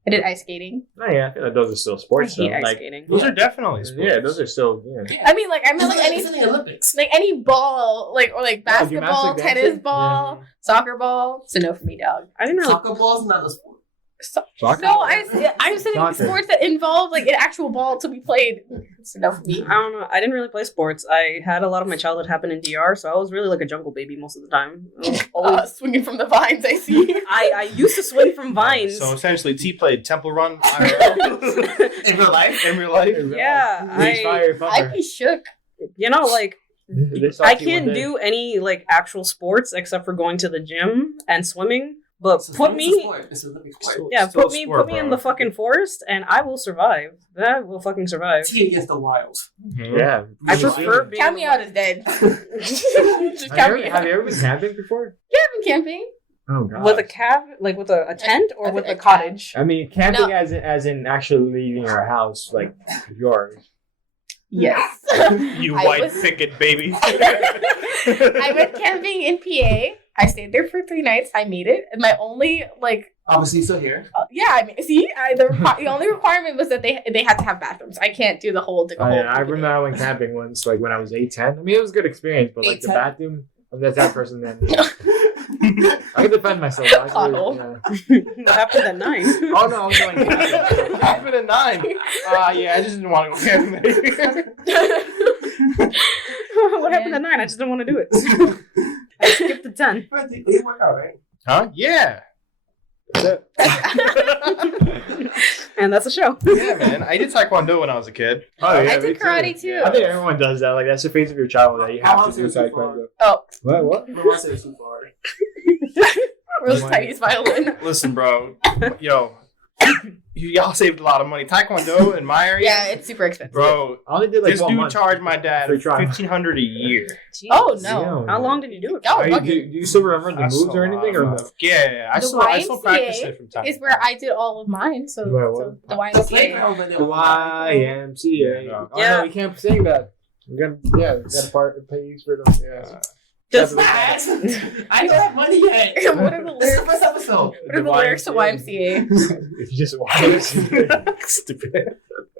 I did ice skating. Oh yeah, I feel like those are still I sports. hate though. ice Like, skating. those are definitely sports. yeah, those are still. Yeah. I mean, like, I meant like It's in the any, Olympics. like any ball, like or like basketball, gymnastic, tennis dancing? ball, soccer ball. It's a no for me, dog. I didn't really. Soccer ball's not a sport. Soccer? No, I'm saying Soccer. sports that involve like an actual ball to be played. It's a no for me. I don't know. I didn't really play sports. I had a lot of my childhood happen in DR, so I was really like a jungle baby most of the time. I was always. Swinging from the vines, I see. I used to swing from vines. So essentially, T played Temple Run IRL In real life? in real life. Yeah, I'd be shook. You know, like This I hockey one can't day. do any like actual sports except for going to the gym and swimming. But It's a put me, sport. It's an Olympic sport. yeah, Still put a me, sport, put me in bro. the fucking forest, and I will survive. That will fucking survive. T against the wild. Mhm. Yeah. I Yeah. prefer being. Count me out as dead. Just Have count you, me ever, have out. you ever been camping before? Yeah, I've been camping. Oh god. with a cab, like with a tent, or with A a cottage. I mean, camping No. as in actually leaving your house, like yours. Yes. You I white was- thicket, baby. I went camping in PA. I stayed there for 3 nights. I made it. And my only Obviously, still here. the only requirement was that they had to have bathrooms. I can't do the whole. Oh, yeah, I remember I went camping once, like when I was 8, 10. I mean, it was a good experience, but like the 8, 10? bathroom, that's that person then. I can defend myself. I Coddle. What happened at 9? Oh no, I was going camping. Happened at 9. Yeah, I just didn't want to go camping. What happened at 9? I just didn't want to do it. I skipped the 10. You work out, right? Huh? Yeah. That's it. And that's a show. Yeah, man. I did Taekwondo when I was a kid. Oh, yeah, I me did karate too. I think everyone does that. Like that's the phase of your childhood that you have to do How taekwondo. Oh, What? No one said it's too far. world's tiniest violin. Listen, bro. Yo, y'all saved a lot of money. Taekwondo in my area, Yeah, it's super expensive. bro. I only did like This 1 dude month. charged my dad Free trial. $1,500 a year. Oh no. How long did you do it? Oh, Are you, fuck do, it. do you still remember the That's moves a or lot anything, or of- no? Yeah, I The still YMCA practice it from time Is to where time. I did all of mine. So, Wait, what? so the The YMCA. playground over there. The YMCA. Yeah, no. Oh Yeah. no, we can't sing that. We gotta pay you for them. Yeah. Just I don't have money yet. What are the This is lyrics? the first episode. What are the lyrics to YMCA? It's just YMCA. Stupid.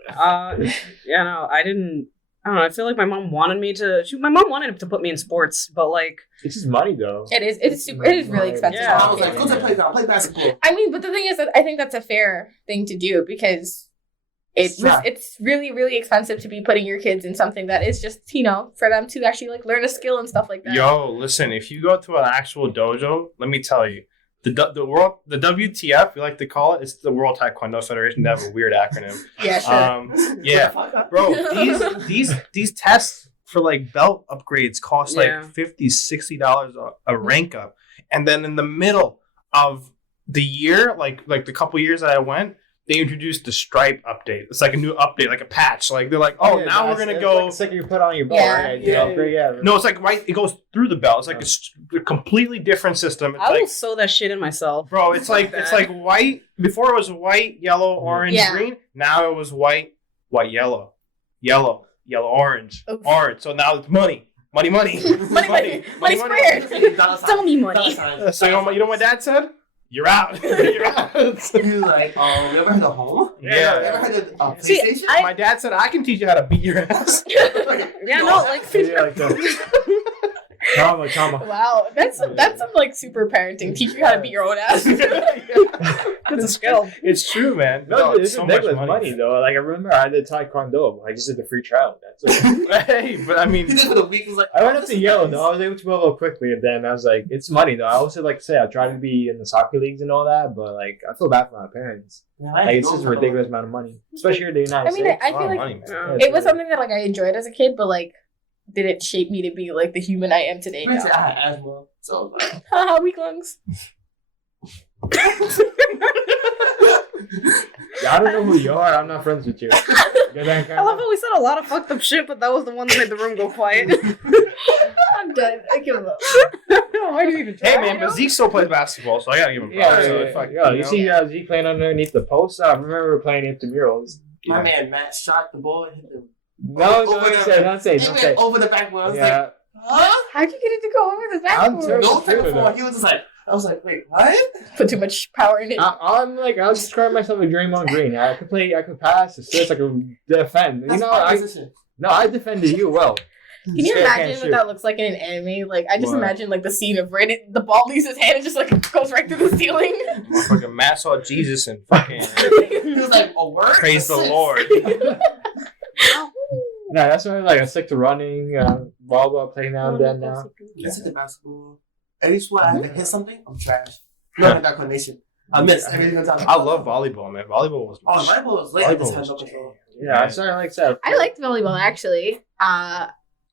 Yeah, no, I didn't. I don't know. I feel like my mom wanted me to. My mom wanted to put me in sports, but like, It's just money though. It is. It is super. It is really expensive. Yeah. I was like, go to the playground, play basketball. I mean, but the thing is that I think that's a fair thing to do because Yeah. it's really, really expensive to be putting your kids in something that is just, for them to actually like learn a skill and stuff like that. Yo, listen, if you go to an actual dojo, let me tell you, the WTF, we like to call it, it's the World Taekwondo Federation. They have a weird acronym. Yeah, sure. Yeah, bro, these tests for like belt upgrades cost like Yeah. $50-$60 a rank up, and then in the middle of the year, like the couple years that I went, they introduced the stripe update. It's like a new update, like a patch. Like they're like, oh, Yeah, now we're that's- gonna it's go. Like a sticker you put on your belt, Yeah. right? Yeah. Yeah. No, it's like right. It goes through the belt. It's like a completely different system. It's I will like, sew that shit in myself. bro, it's like white. Before it was white, yellow, orange, Yeah. green. Now it was white, yellow, orange, Oof. orange. So now it's money. Money squared. Dollar sign. Tell me money. Dollar sign. So you know what my dad said? You're out. You're out. He's like, you ever heard of home? Yeah. You ever heard of PlayStation? See, My dad said I can teach you how to beat your ass. Yeah, no, like Yeah, like that. Trauma. Wow, that's some like super parenting. Teach you how to beat your own ass. it's a skill. It's true, man. No, it's it's ridiculous money though. Like I remember I did Taekwondo. I just did the free trial. That's it. Hey, but I mean, He did for the week. He was like, I went up to yellow though. I was able to move a little quickly, and then I was like, it's money though. I also like to say I tried to be in the soccer leagues and all that, but like I feel bad for my parents. Like it's just a ridiculous amount of money, especially here in the United I mean, States. I feel like money, man. Yeah, it was something that like I enjoyed as a kid, but like didn't shape me to be like the human I am today. I had asthma, so Haha, weak lungs. Yeah, I don't know who you are. I'm not friends with you. I love how we said a lot of fucked up shit, but that was the one that made the room go quiet. I'm done. I give up. Why do you even Hey, man, but Zeke still plays basketball, so I gotta give him props. You see Zeke playing underneath the post? I remember playing intramurals. my man Matt shot the ball and hit him. No, Over don't the- say. He went over the backboard. I was like, Yeah, huh? How'd you get it to go over the I'm backboard? terrible. No type of ball. He was just like, I was like, wait, what? Put too much power in it. I'll describe myself as Draymond Green. I could pass, assist, I could defend. That's my I position. defended you well. Can you Still can't imagine what shoot. that looks like in an anime? Like, I just What? imagine like the scene of Reddit, the ball leaves his hand and just like goes right through the ceiling. Motherfucking Matt saw Jesus and fucking He was like, a word? praise the Assist. Lord. No, that's why I stick to running, volleyball, playing now and then now. Let's hit the basketball. Any sport I have to hit something, I'm trash. You don't have that coordination. I miss every single time. I love volleyball, man. Volleyball was Oh, volleyball was late. I just Volleyball had no was control. Yeah, I started like that. I liked volleyball actually.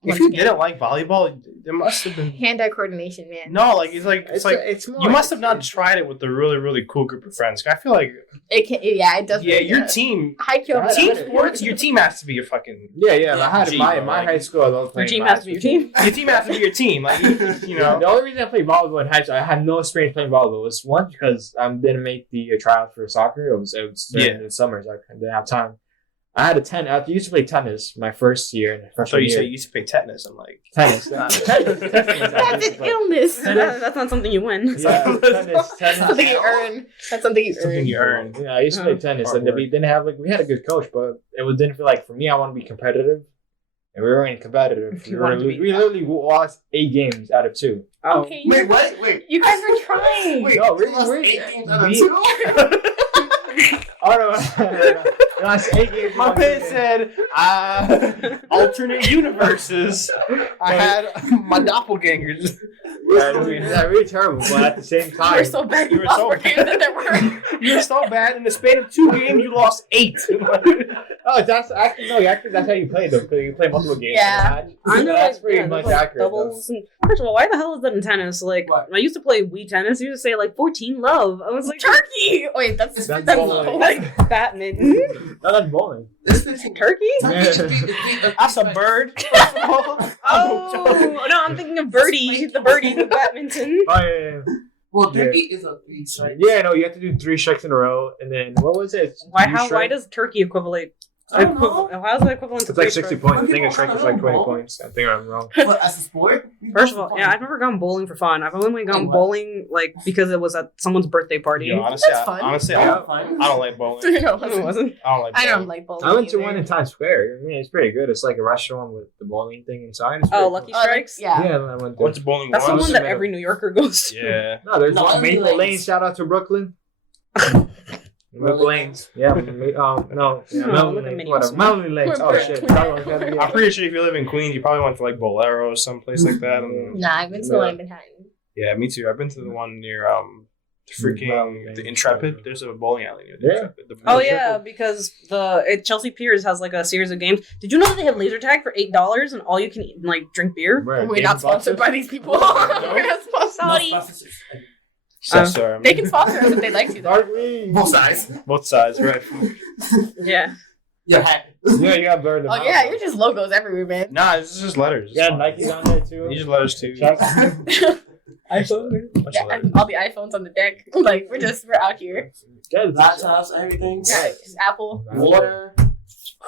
If Once you again, didn't like volleyball, there must have been hand-eye coordination, man. no. Like it's like it's more. you must have not tried it with a really really cool group of friends. I feel like It can, yeah, it does. yeah, really your good. team high kill. Yeah, team yeah. sports. Your team has to be a fucking. Yeah. I had Gee, in bro, my like- high school. I was Your playing team has to be your team. Your team has to be your team. Like you know. The only reason I played volleyball in high school, I had no experience playing volleyball. Was one because I didn't make the tryout for soccer. It was during the summers. I didn't have time. I had I used to play tennis my first year and So freshman you year. say you used to play tetanus. I'm like Tennis. That's an illness. That's not something you win. Yeah, tennis. Something you earn. That's something you something earn. you earn. Yeah, I used to play tennis, and we didn't have we had a good coach, but didn't feel like for me. I want to be competitive, and we weren't competitive. You wanted to be- We literally lost 8 games out of 2. Okay, you, Wait, what? Wait. you guys were trying. Wait, No, we lost we're- 8 games out of we- 2? Oh no! We lost 8 games. My one man game. said, alternate universes. I had my doppelgangers. Yeah, we're terrible, but at the same You time, were so bad. You You were lost so more games than there were. You were so bad. In the span of 2 games, you lost 8. oh, that's actually that's how you play though. Because you play multiple games. Yeah. In a match. I know, That's like, pretty yeah, much there's, like, accurate. though. doubles. And, first of all, why the hell is that in tennis? Like, What? when I used to play Wii tennis, you used to say like 14 love. I was like, Turkey. Wait, that's That's low. bowling. like badminton. No, that's bowling. This is Turkey? That's a bird. Oh no, I'm thinking of birdie, the badminton. Oh yeah. Well, turkey is a 3 strike. Yeah, no, you have to do 3 strikes in a row, and then what was it? Why? Three Why strikes? does turkey equivalent? I don't know. How's that equivalent to It's like three 60 strikes? points. I think a strike is like 20 points. I think I'm wrong. But as a sport? First of all, yeah, I've never gone bowling for fun. I've only gone What? bowling like because it was at someone's birthday party. Yeah, honestly, That's fun. honestly, Yeah. I don't like bowling. No, No, it wasn't. I don't like. I Bowling. don't like bowling. I went to either. one in Times Square. I mean, it's pretty good. It's like a restaurant with the bowling thing inside. It's Oh, pretty Lucky cool. Strikes. Yeah. Yeah, I went I there. went to bowling That's the once. one that every New Yorker goes to. Yeah. No, there's No, one Maple Maple Lane. Lanes. Shout out to Brooklyn. Maple Lanes. Yeah. No. Yeah, No, look Melanie at Lanes. Minnie Whatever. Wilson. Melanie Lanes. Oh shit. I'm pretty sure if you live in Queens, you probably went to like Bolero or someplace like that. And, Nah, I've been to one in Manhattan. yeah, me too. I've been to the one near the Intrepid. There's a bowling alley near the Yeah. Intrepid. Oh yeah, because Chelsea Piers has like a series of games. Did you know that they have laser tag for $8 and all you can like drink beer? We're not sponsored by these people. We're not sponsored. No, Sorry. They can sponsor us if they'd like to. Though. both sides. Both sides, right? Yeah. Your hat. Yeah, you got burned. Oh yeah, you're just logos everywhere, man. Nah, this is just letters. You got Nike's on there too. You just letters too. Check. iPhone. Bunch of Yeah, letters. all the iPhones on the deck. Like we're out here. Laptops, everything. Yeah, just Apple. Water.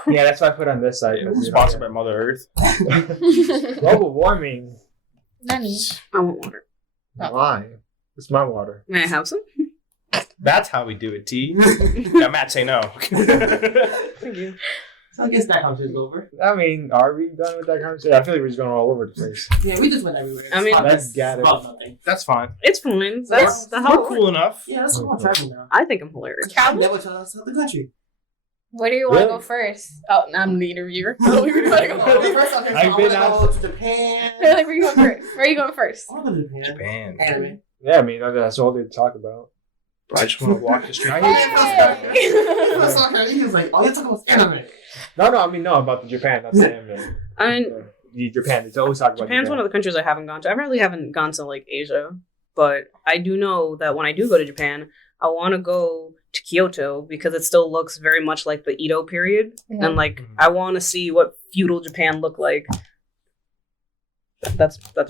Yeah, that's why I put on this side. Yeah, sponsored by Mother Earth. Global warming. Nani? I want water. Why? It's my water. May I have some? That's how we do it, T. Yeah, Matt, say no. Thank you. So I guess that conversation's over. I mean, are we done with that conversation? I feel like we're just going all over the place. Yeah, we just went everywhere. I mean, let's get it. About nothing. That's fine. It's fine. That's We're how cool enough. Yeah, let's go on traveling now. I think I'm hilarious. I never tell us out the country. Where do you want to Really? go first? Oh, I'm the interviewer. So we want to go First, okay, so I've I been want to go to Japan. They're like, where you going first? Where are you going first? I want to go to Japan. Japan. Anime. Yeah, I mean, that's all they talk about. Bro, I just want to walk the street. He was like, oh, you're talking about anime. No, about the Japan, not the anime. I mean, The Japan, it's always talk about Japan's one of the countries I haven't gone to. I really haven't gone to like Asia, but I do know that when I do go to Japan, I want to go to Kyoto because it still looks very much like the Edo period, and like I want to see what feudal Japan looked like. That's my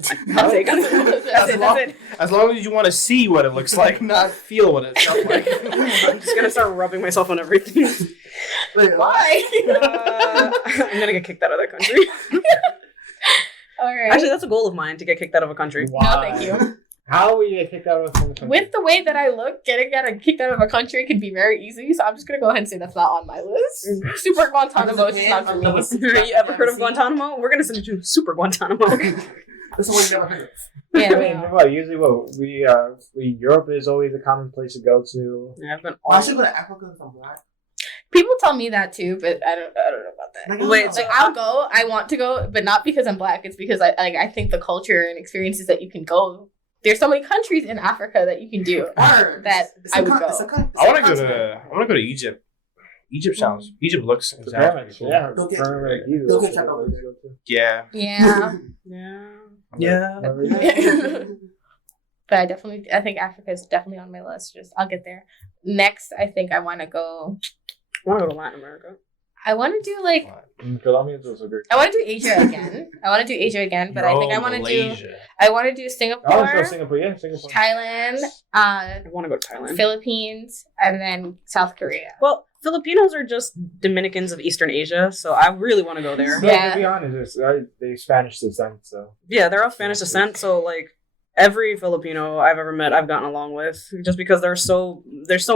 take on it. That's it. As long as you want to see what it looks like, not feel what it felt like. I'm just gonna start rubbing myself on everything. Wait, Why? I'm gonna get kicked out of that country. All right. Actually, that's a goal of mine to get kicked out of a country. No, thank you. How will you get kicked out of the country? With the way that I look, getting kicked out of a country could be very easy. So I'm just gonna go ahead and say that's not on my list. Super Guantanamo is not for me. You ever heard of Guantanamo? We're gonna send you to Super Guantanamo. That's the one you never heard of. Yeah, I mean, well, usually we Europe is always a common place to go to. Yeah, I've been Oh, I should go to Africa if I'm black. people tell me that too, but I don't know about that. Like, Wait, Like I'll go, I want to go, but not because I'm black. It's because I think the culture and experiences that you can go. There's so many countries in Africa that you can do that I would go. I want to go to Egypt. Egypt looks The exactly pyramids, cool. yeah. Go get- Pyramid of Giza, go that's get what checked I always go to. Yeah. Yeah. Yeah. But I think Africa is definitely on my list. I'll get there. Next, I think I want to go. I want to go to Latin America. I want to do like Colombia is also great. I want to do Asia again. But I think I want to do. Malaysia. I want to do I want to Singapore, go Singapore, yeah, Singapore. Thailand, I want to go to Thailand. Philippines, and then South Korea. Well, Filipinos are just Dominicans of Eastern Asia, so I really want to go there. No, Yeah. to be honest, they Spanish descent, so. Yeah, they're of Spanish descent, so like every Filipino I've ever met, I've gotten along with, just because there's so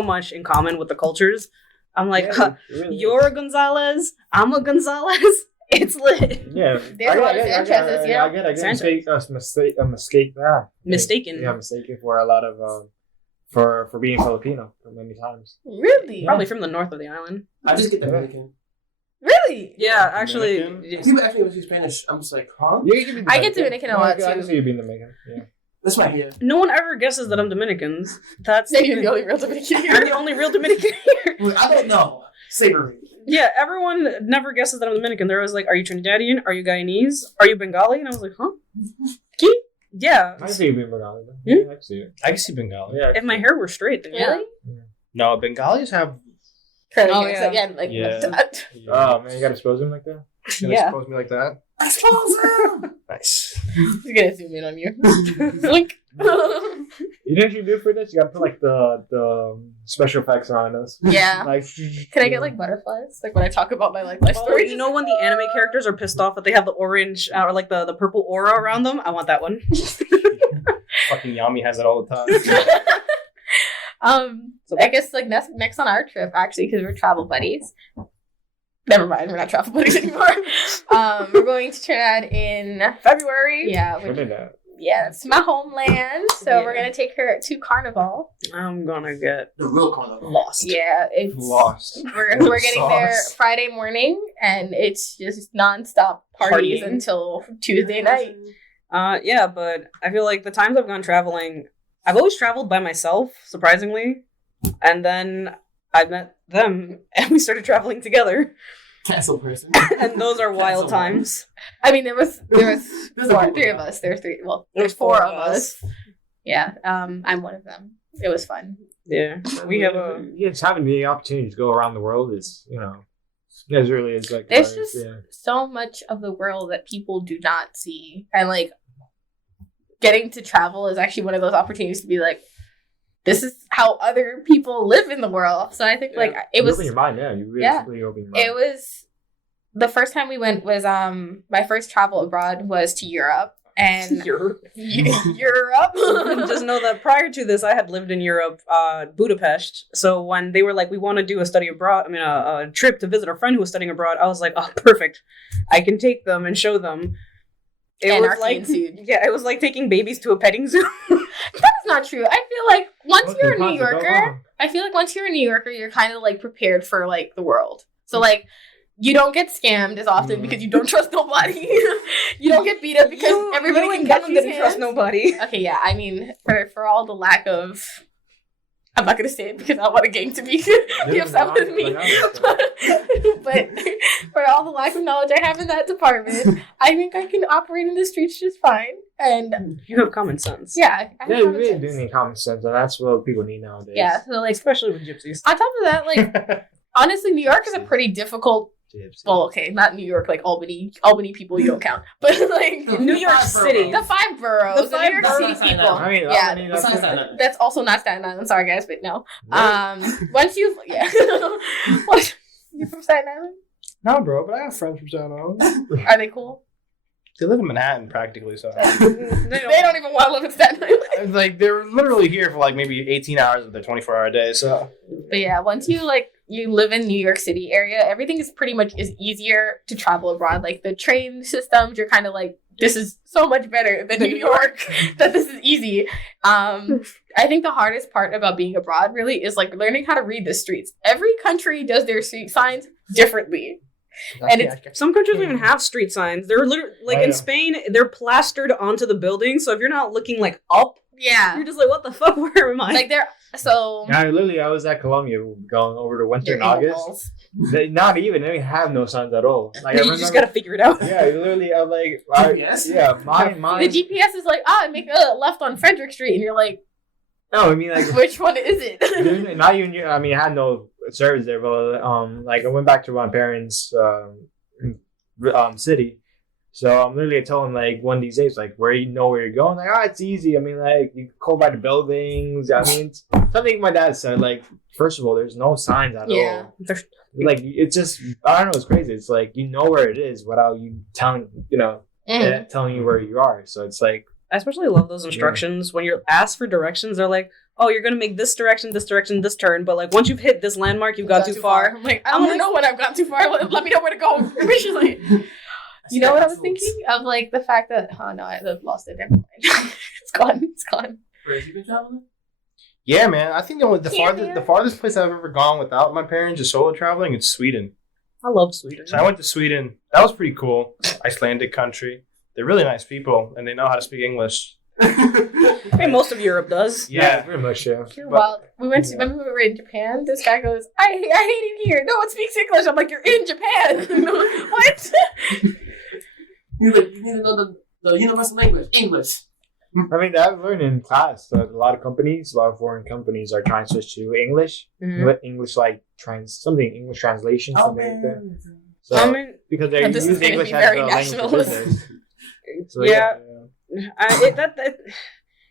much in common with the cultures. I'm like, Yeah, it really you're a Gonzalez, I'm a Gonzalez. It's lit. Yeah. There's a lot of Sanchez's, yeah. I get Sanchez. mistaken for a lot of for being Filipino many times. Really? Probably from the north of the island. I just get Dominican. Really? Yeah, actually. Dominican? People ask me if you Spanish. I'm just like, huh? Yeah, you can be I get Dominican a lot, I too. can see you being Dominican. Yeah. That's right here. No one ever guesses that I'm Dominicans. That's So you're the only real Dominican I'm here. the only real Dominican here. Well, I don't know. Savory. Yeah, everyone never guesses that I'm Dominican. They're always like, "Are you Trinidadian? Are you Guyanese? Are you Bengali?" And I was like, "Huh? Ki? Yeah." I can see you being Bengali. Though. Hmm? Yeah, I can see it. I can see Bengali. Yeah. If my hair were straight, then yeah. Really? No, Bengalis have. Curly Oh, hair. yeah. So yeah, like Yeah. that. Oh man, you gotta expose him like that. Gonna Yeah. expose me like that. Expose him! Nice. He's gonna zoom in on you. Blink. You know what you do for this? You gotta put like the special effects on us. Yeah. Like, Can I get like butterflies? Like when I talk about my life Oh, story. you know when the anime characters are pissed off that they have the orange or like the purple aura around them? I want that one. Fucking Yami has it all the time. I guess like next on our trip actually because we're travel buddies. Never mind, we're not travel buddies anymore. We're going to Trinidad in February. Yeah, What is that? yeah, it's my homeland. So Yeah. we're gonna take her to Carnival. I'm gonna get The real carnival. lost. Yeah, it's Lost. We're getting there Sauce. Friday morning, and it's just nonstop parties Partying. until Tuesday night. Yeah, but I feel like the times I've gone traveling, I've always traveled by myself, surprisingly, and then I met them, and we started traveling together, Cancel person. and those are wild times. I mean, there was There's a three of us. There's three. Well, there's four of us. Yeah, I'm one of them. It was fun. Yeah, we have a. Yeah, it's having the opportunity to go around the world is, it's really is like. There's nice, just so much of the world that people do not see, and like getting to travel is actually one of those opportunities to be like, this is how other people live in the world. So I think Yeah. like it was. Open your mind, yeah. You Yeah. really open your mind. It was the first time we went was my first travel abroad was to Europe, And Europe. Europe. Just know that prior to this, I had lived in Europe, Budapest. So when they were like, we want to do a study abroad, a trip to visit a friend who was studying abroad, I was like, oh, perfect. I can take them and show them. It was like taking babies to a petting zoo. That's not true. I feel like once you're a New Yorker, you're kind of like prepared for like the world. So like, you don't get scammed as often because you don't trust nobody. You don't get beat up because everybody can catch you. Didn't trust nobody. Okay, yeah. I mean, for all the lack of, I'm not gonna say it because I want a gang to be upset with me. But for all the lack of knowledge I have in that department, I think I can operate in the streets just fine. And you have common sense. Yeah, you really do need common sense, and that's what people need nowadays. Yeah, so like, especially with gypsies. On top of that, like, honestly, New York is a pretty difficult. Well, okay, not New York, like Albany. Albany people you don't count, but like New York City, the 5 boroughs, the New York City people. I mean, yeah, that's also not Staten Island. Sorry, guys, but no. Once you, what? You're from Staten Island? No, bro, but I have friends from Staten Island. Are they cool? They live in Manhattan practically, so they don't even want to live in Staten Island. Like they're literally here for like maybe 18 hours of their 24-hour day. So, but yeah, once you live in New York City area, everything is pretty much easier to travel abroad. Like the train systems, you're kind of like, this is so much better than New York that this is easy. I think the hardest part about being abroad really is like learning how to read the streets. Every country does their street signs differently. And some countries don't even have street signs. They're literally like in Spain, they're plastered onto the building. So if you're not looking like up, you're just like, what the fuck? Where am I? Like they're so. Yeah, literally, I was at Colombia going over to winter in August. They didn't have no signs at all. Like you just gotta figure it out. Yeah, literally, I'm like, mine. The GPS is like, make a left on Frederick Street, and you're like, no, I mean like, which one is it? Not even. I mean, I had no service there, but like I went back to my parents' city. So I'm literally telling like one of these days, like where you know where you're going, like it's easy. I mean, like you go by the buildings. I mean, it's something my dad said. Like first of all, there's no signs at all. Like it's just I don't know. It's crazy. It's like you know where it is without you telling telling you where you are. So it's like I especially love those instructions when you're asked for directions. They're like, oh, you're gonna make this direction, this turn. But like once you've hit this landmark, you've gone too far. I'm like, I don't know when I've gone too far. Let me know where to go immediately. You know what I was thinking of, like the fact that I've lost it. Never mind. It's gone. Where have you been traveling? Yeah, man. I think the farthest place I've ever gone without my parents just solo traveling is Sweden. I love Sweden. So I went to Sweden. That was pretty cool. Icelandic country. They're really nice people, and they know how to speak English. I mean, most of Europe does. Yeah, pretty much. Yeah. Well, remember we were in Japan. This guy goes, "I hate it here. No one speaks English." I'm like, "You're in Japan. What?" You need to know the universal language, English. I mean, I've learned in class that a lot of foreign companies are trying to switch to English. Mm-hmm. English English translation, something like that. So, because they use English as a language of business. So,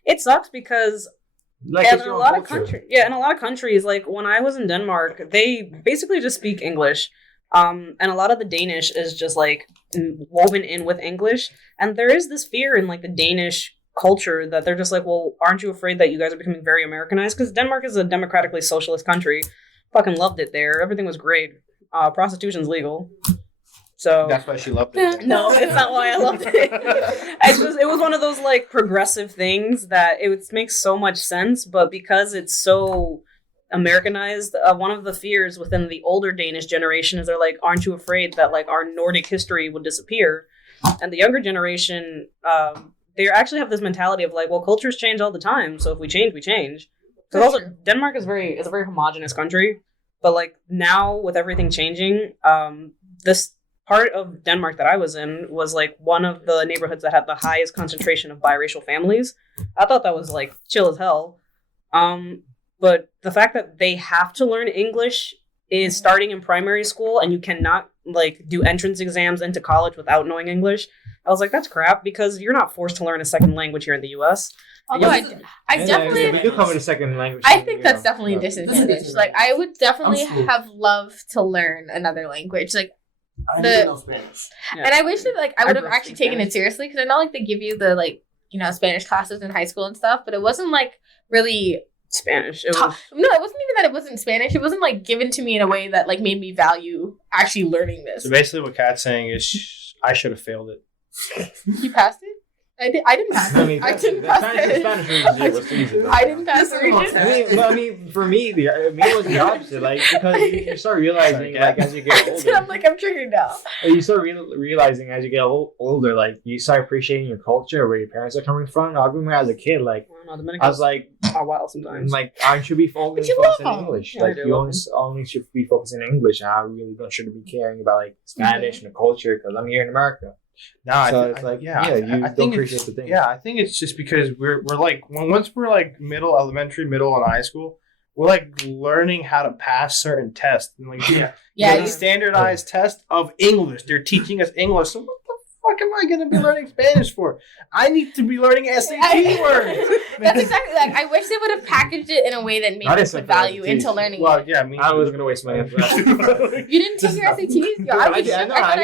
it sucks because like in a lot of countries, like when I was in Denmark, they basically just speak English. And a lot of the Danish is just like woven in with English. And there is this fear in like the Danish culture that they're just like, well, aren't you afraid that you guys are becoming very Americanized? Because Denmark is a democratically socialist country. Fucking loved it there. Everything was great. Prostitution's legal. So that's why she loved it. No, it's not why I loved it. It was one of those like progressive things that makes so much sense, but because it's so Americanized, one of the fears within the older Danish generation is they're like, aren't you afraid that like our Nordic history would disappear? And the younger generation, they actually have this mentality of like, well, cultures change all the time, so if we change, we change. Because also Denmark is a very homogenous country, but like now with everything changing, this part of Denmark that I was in was like one of the neighborhoods that had the highest concentration of biracial families. I thought that was like chill as hell. But the fact that they have to learn English is starting in primary school and you cannot like do entrance exams into college without knowing English. I was like, that's crap because you're not forced to learn a second language here in the US. Although I definitely we do come with a second language. I think that's definitely a disadvantage. Like I would definitely have loved to learn another language. Like I didn't know Spanish. Yeah. And I wish that I would have grew up actually speaking taken it seriously because I know they give you the Spanish classes in high school and stuff, but it wasn't really Spanish. It no, was it wasn't even that it wasn't Spanish. It wasn't given to me in a way that made me value actually learning this. So basically, what Kat's saying is, I should have failed it. You passed it? I didn't pass it. I didn't pass it. Spanish was easy. I didn't pass it. I mean, for me, it was the opposite. Because you start realizing, as you get older, I'm triggered now. you start realizing as you get older, you start appreciating your culture, where your parents are coming from. I remember as a kid, I was like, a while sometimes. I should be focusing in English. Yeah, you only should be focusing in English. And I really shouldn't be caring about Spanish and the culture because I'm here in America. No, So you I don't appreciate the thing. Yeah, I think it's just because we're once we're elementary, middle, and high school, we're learning how to pass certain tests. And the standardized test of English. They're teaching us English. So what the fuck am I gonna be learning Spanish for? I need to be learning SAT words. That's exactly I wish they would have packaged it in a way that made me put value into learning it. Yeah, I was gonna waste money on that. You didn't take your SATs? Yo, I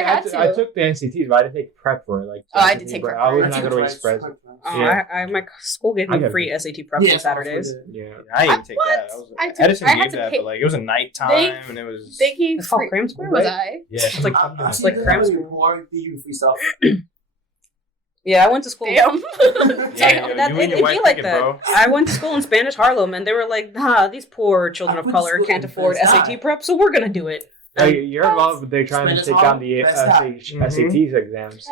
had to. I took the NCTs, but I didn't take prep for it. I did take prep. I was not gonna waste prep. My school gave me free SAT prep on Saturdays. Yeah, I didn't take that. Edison gave that, but it was a nighttime, and it was. They gave It's called Cram Square, was right? I? Yeah, It's like cram school. Free stuff. Yeah, I went to school. Damn. It'd be like that. Bro. I went to school in Spanish Harlem, and they were like, these poor children of color can't afford SAT prep, so we're going to do it. You're involved, but they're trying to take down the SATs exams.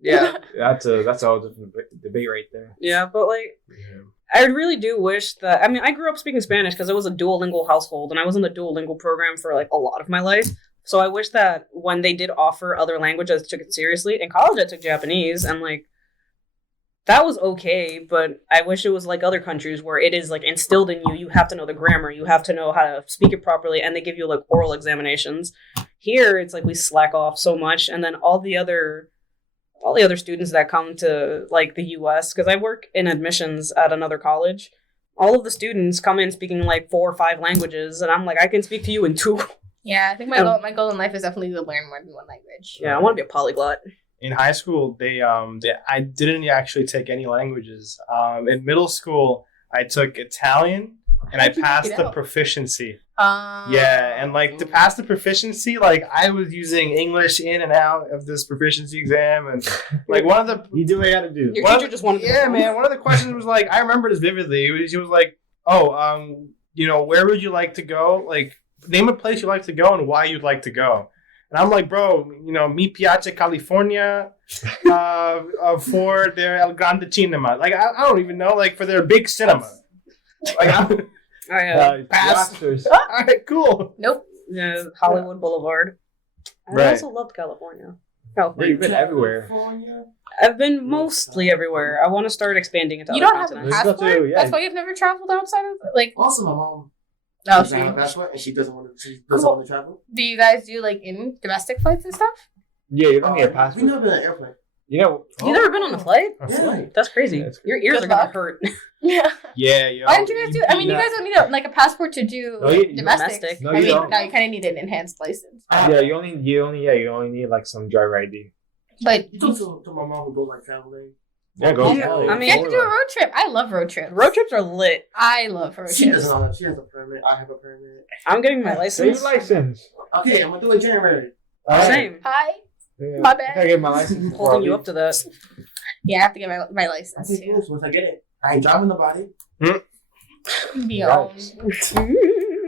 Yeah. That's a whole different debate right there. Yeah, but I really do wish that, I grew up speaking Spanish because it was a duolingual household, and I was in the duolingual program for a lot of my life. So I wish that when they did offer other languages, I took it seriously. In college, I took Japanese, and that was okay. But I wish it was like other countries where it is instilled in you. You have to know the grammar. You have to know how to speak it properly, and they give you oral examinations. Here, it's we slack off so much, and then all the other students that come to the U.S. because I work in admissions at another college. All of the students come in speaking 4 or 5 languages, and I'm I can speak to you in 2. Yeah, I think my goal in life is definitely to learn more than one language. Yeah, I want to be a polyglot. In high school, I didn't actually take any languages. In middle school, I took Italian, and I passed the proficiency. Yeah, and to pass the proficiency, I was using English in and out of this proficiency exam, and one of the you do what you got to do. Your teacher just wanted. Yeah, man. One of the questions was I remember this vividly. He was like, where would you like to go? Name a place you'd like to go and why you'd like to go. And I'm like, bro, mi piace California for their El Grande Cinema. I don't even know, for their big cinema. Pass. All right, cool. Nope. Yeah, Hollywood Boulevard. I also loved California. You've been everywhere. I've been mostly everywhere. I want to start expanding into you other don't continents. have a passport? That's why you've never traveled outside of Also, my mom. Oh, she has a passport, and she doesn't want to travel. Do you guys do in domestic flights and stuff? Yeah, you don't need a passport. We've never been on an airplane. You've never been on a flight? Yeah. That's crazy. Your ears are gonna hurt. Yeah. Yeah. Why don't you guys do? I mean, you guys don't need a passport to do domestic. No, you don't. No, you kind of need an enhanced license. Yeah, you only need some driver ID. But you go to my mom who goes traveling. Yeah, go. I mean, you have to do a road trip. I love road trips. Road trips are lit. I love road She trips. doesn't know that. She has a permit. I have a permit. I'm getting my license. Your license. Okay, I'm gonna do it in January. Same. Hi. Yeah. My bad. I get my license. Holding you up to that. Yeah, I have to get my license Okay, too. cool. So once I get it, I ain't driving nobody.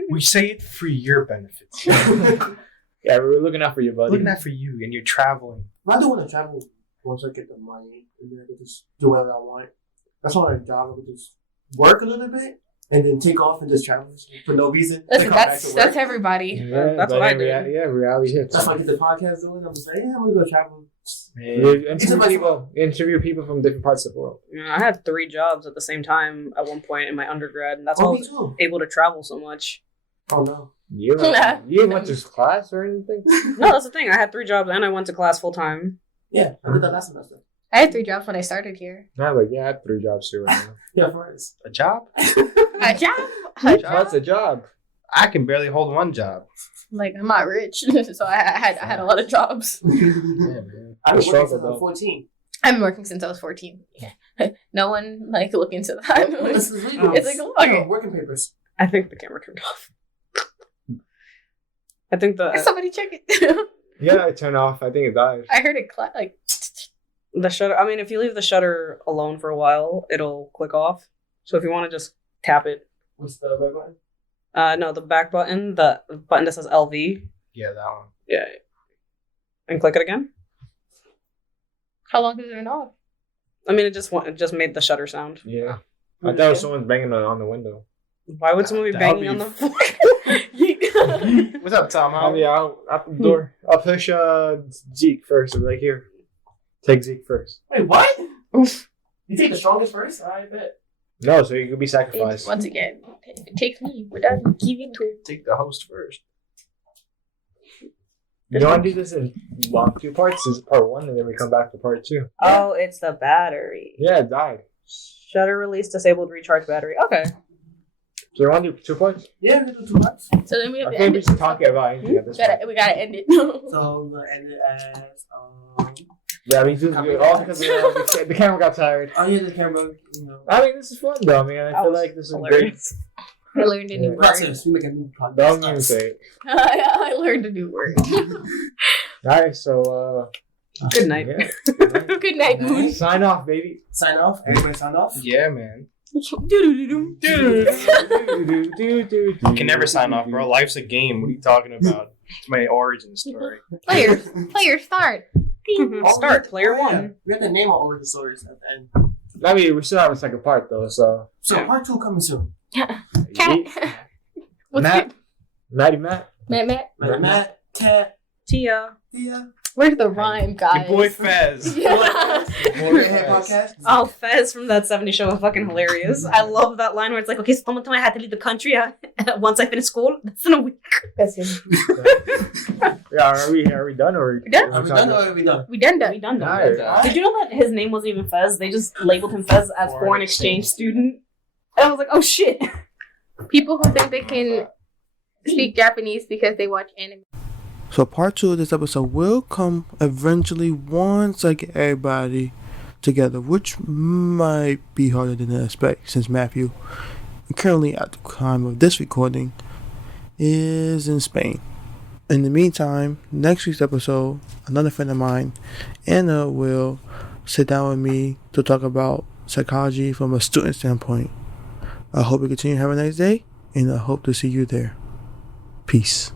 We say it for your benefits. Yeah, we're looking out for you, buddy. Looking out for you, and you're traveling. I do want to travel once I get the money, and then I can just do whatever I want. That's why I job. I could just work a little bit and then take off and just travel for no reason. Listen, that's everybody. Yeah, that's what I do. Reality hits. That's why I get the podcast going. I'm just like, I'm gonna go travel. Interview people from different parts of the world. I had 3 jobs at the same time at one point in my undergrad, and that's why I was able to travel so much. Oh no. You went to class or anything? No, that's the thing. I had 3 jobs and I went to class full time. Yeah, I did that last semester. I had 3 jobs when I started here. I had 3 jobs too right now. Yeah, for us. A job? A job? What's a job? I can barely hold one job. Like, I'm not rich, so I had a lot of jobs. Yeah, man. I've been working Struggle, since I was though. 14. 14. I've been working since I was 14. No one like look into that. This is legal. It's legal? Okay. Working papers. I think the camera turned off. I think Somebody check it. Yeah, it turned off. I think it died. I heard it like. the shutter. I mean, if you leave the shutter alone for a while, it'll click off. So if you want to just tap it. What's the red button? No, the back button, the button that says LV. Yeah, that one. Yeah. And click it again. How long does it turn off? I mean, it just made the shutter sound. Yeah. I thought it was someone banging on the window. Why would someone be That'll banging be on the floor? What's up, Tom? Oh, yeah, out the door. I'll push Zeke first. I'll be like, here. Take Zeke first. Wait, what? You take the strongest first? I bet. No, so you could be sacrificed. Once again, take me. We're done. Give it to it. Take the host first. You don't want to do this in 2 parts? This is part 1, and then we come back to part 2. Oh, it's the battery. Yeah, it died. Shutter release disabled recharge battery. Okay. So you want to do 2 parts? Yeah, we do 2 parts. So then we have I to think end we it. should talk about anything at this point. We gotta end it. So we're gonna end it as Yeah, we do all because the camera got tired. oh yeah, the camera. You know, I mean, this is fun though. I mean, I That feel was like this is great. hilarious. I learned a new word. process. We make a new podcast. Don't even say it. I learned a new word. Alright, so Good night. yeah. Good night, Moon. Sign off, baby. Sign off. Everybody sign off. Yeah, man. Doo-doo-doo-doo. You can never sign off, bro. Life's a game. What are you talking about? It's my origin story. Players, start. Start player Oh, yeah. 1. We have to name our origin stories at the end. I mean, we still have a second part though, so. So part 2 coming soon. Cat. Yeet. What's Matt. good? Matty Matt. Matt. Matt, Tat, Tia. Tia. Where's the rhyme, guys? Your boy Fez. Yeah. Redhead podcast. Oh, Fez from that 70s show is fucking hilarious. I love that line where it's like, okay, so someone told me I had to leave the country once I finish school. That's in a week. That's him. Yeah, are we done or? We done? Are we done or are we done? We done. We done that. Alright. Did you know that his name wasn't even Fez? They just labeled him Fez as foreign exchange student. And I was like, oh shit. People who think they can speak Japanese because they watch anime. So part 2 of this episode will come eventually once I get everybody together, which might be harder than I expect since Matthew, currently at the time of this recording, is in Spain. In the meantime, next week's episode, another friend of mine, Anna, will sit down with me to talk about psychology from a student standpoint. I hope you continue to have a nice day, and I hope to see you there. Peace.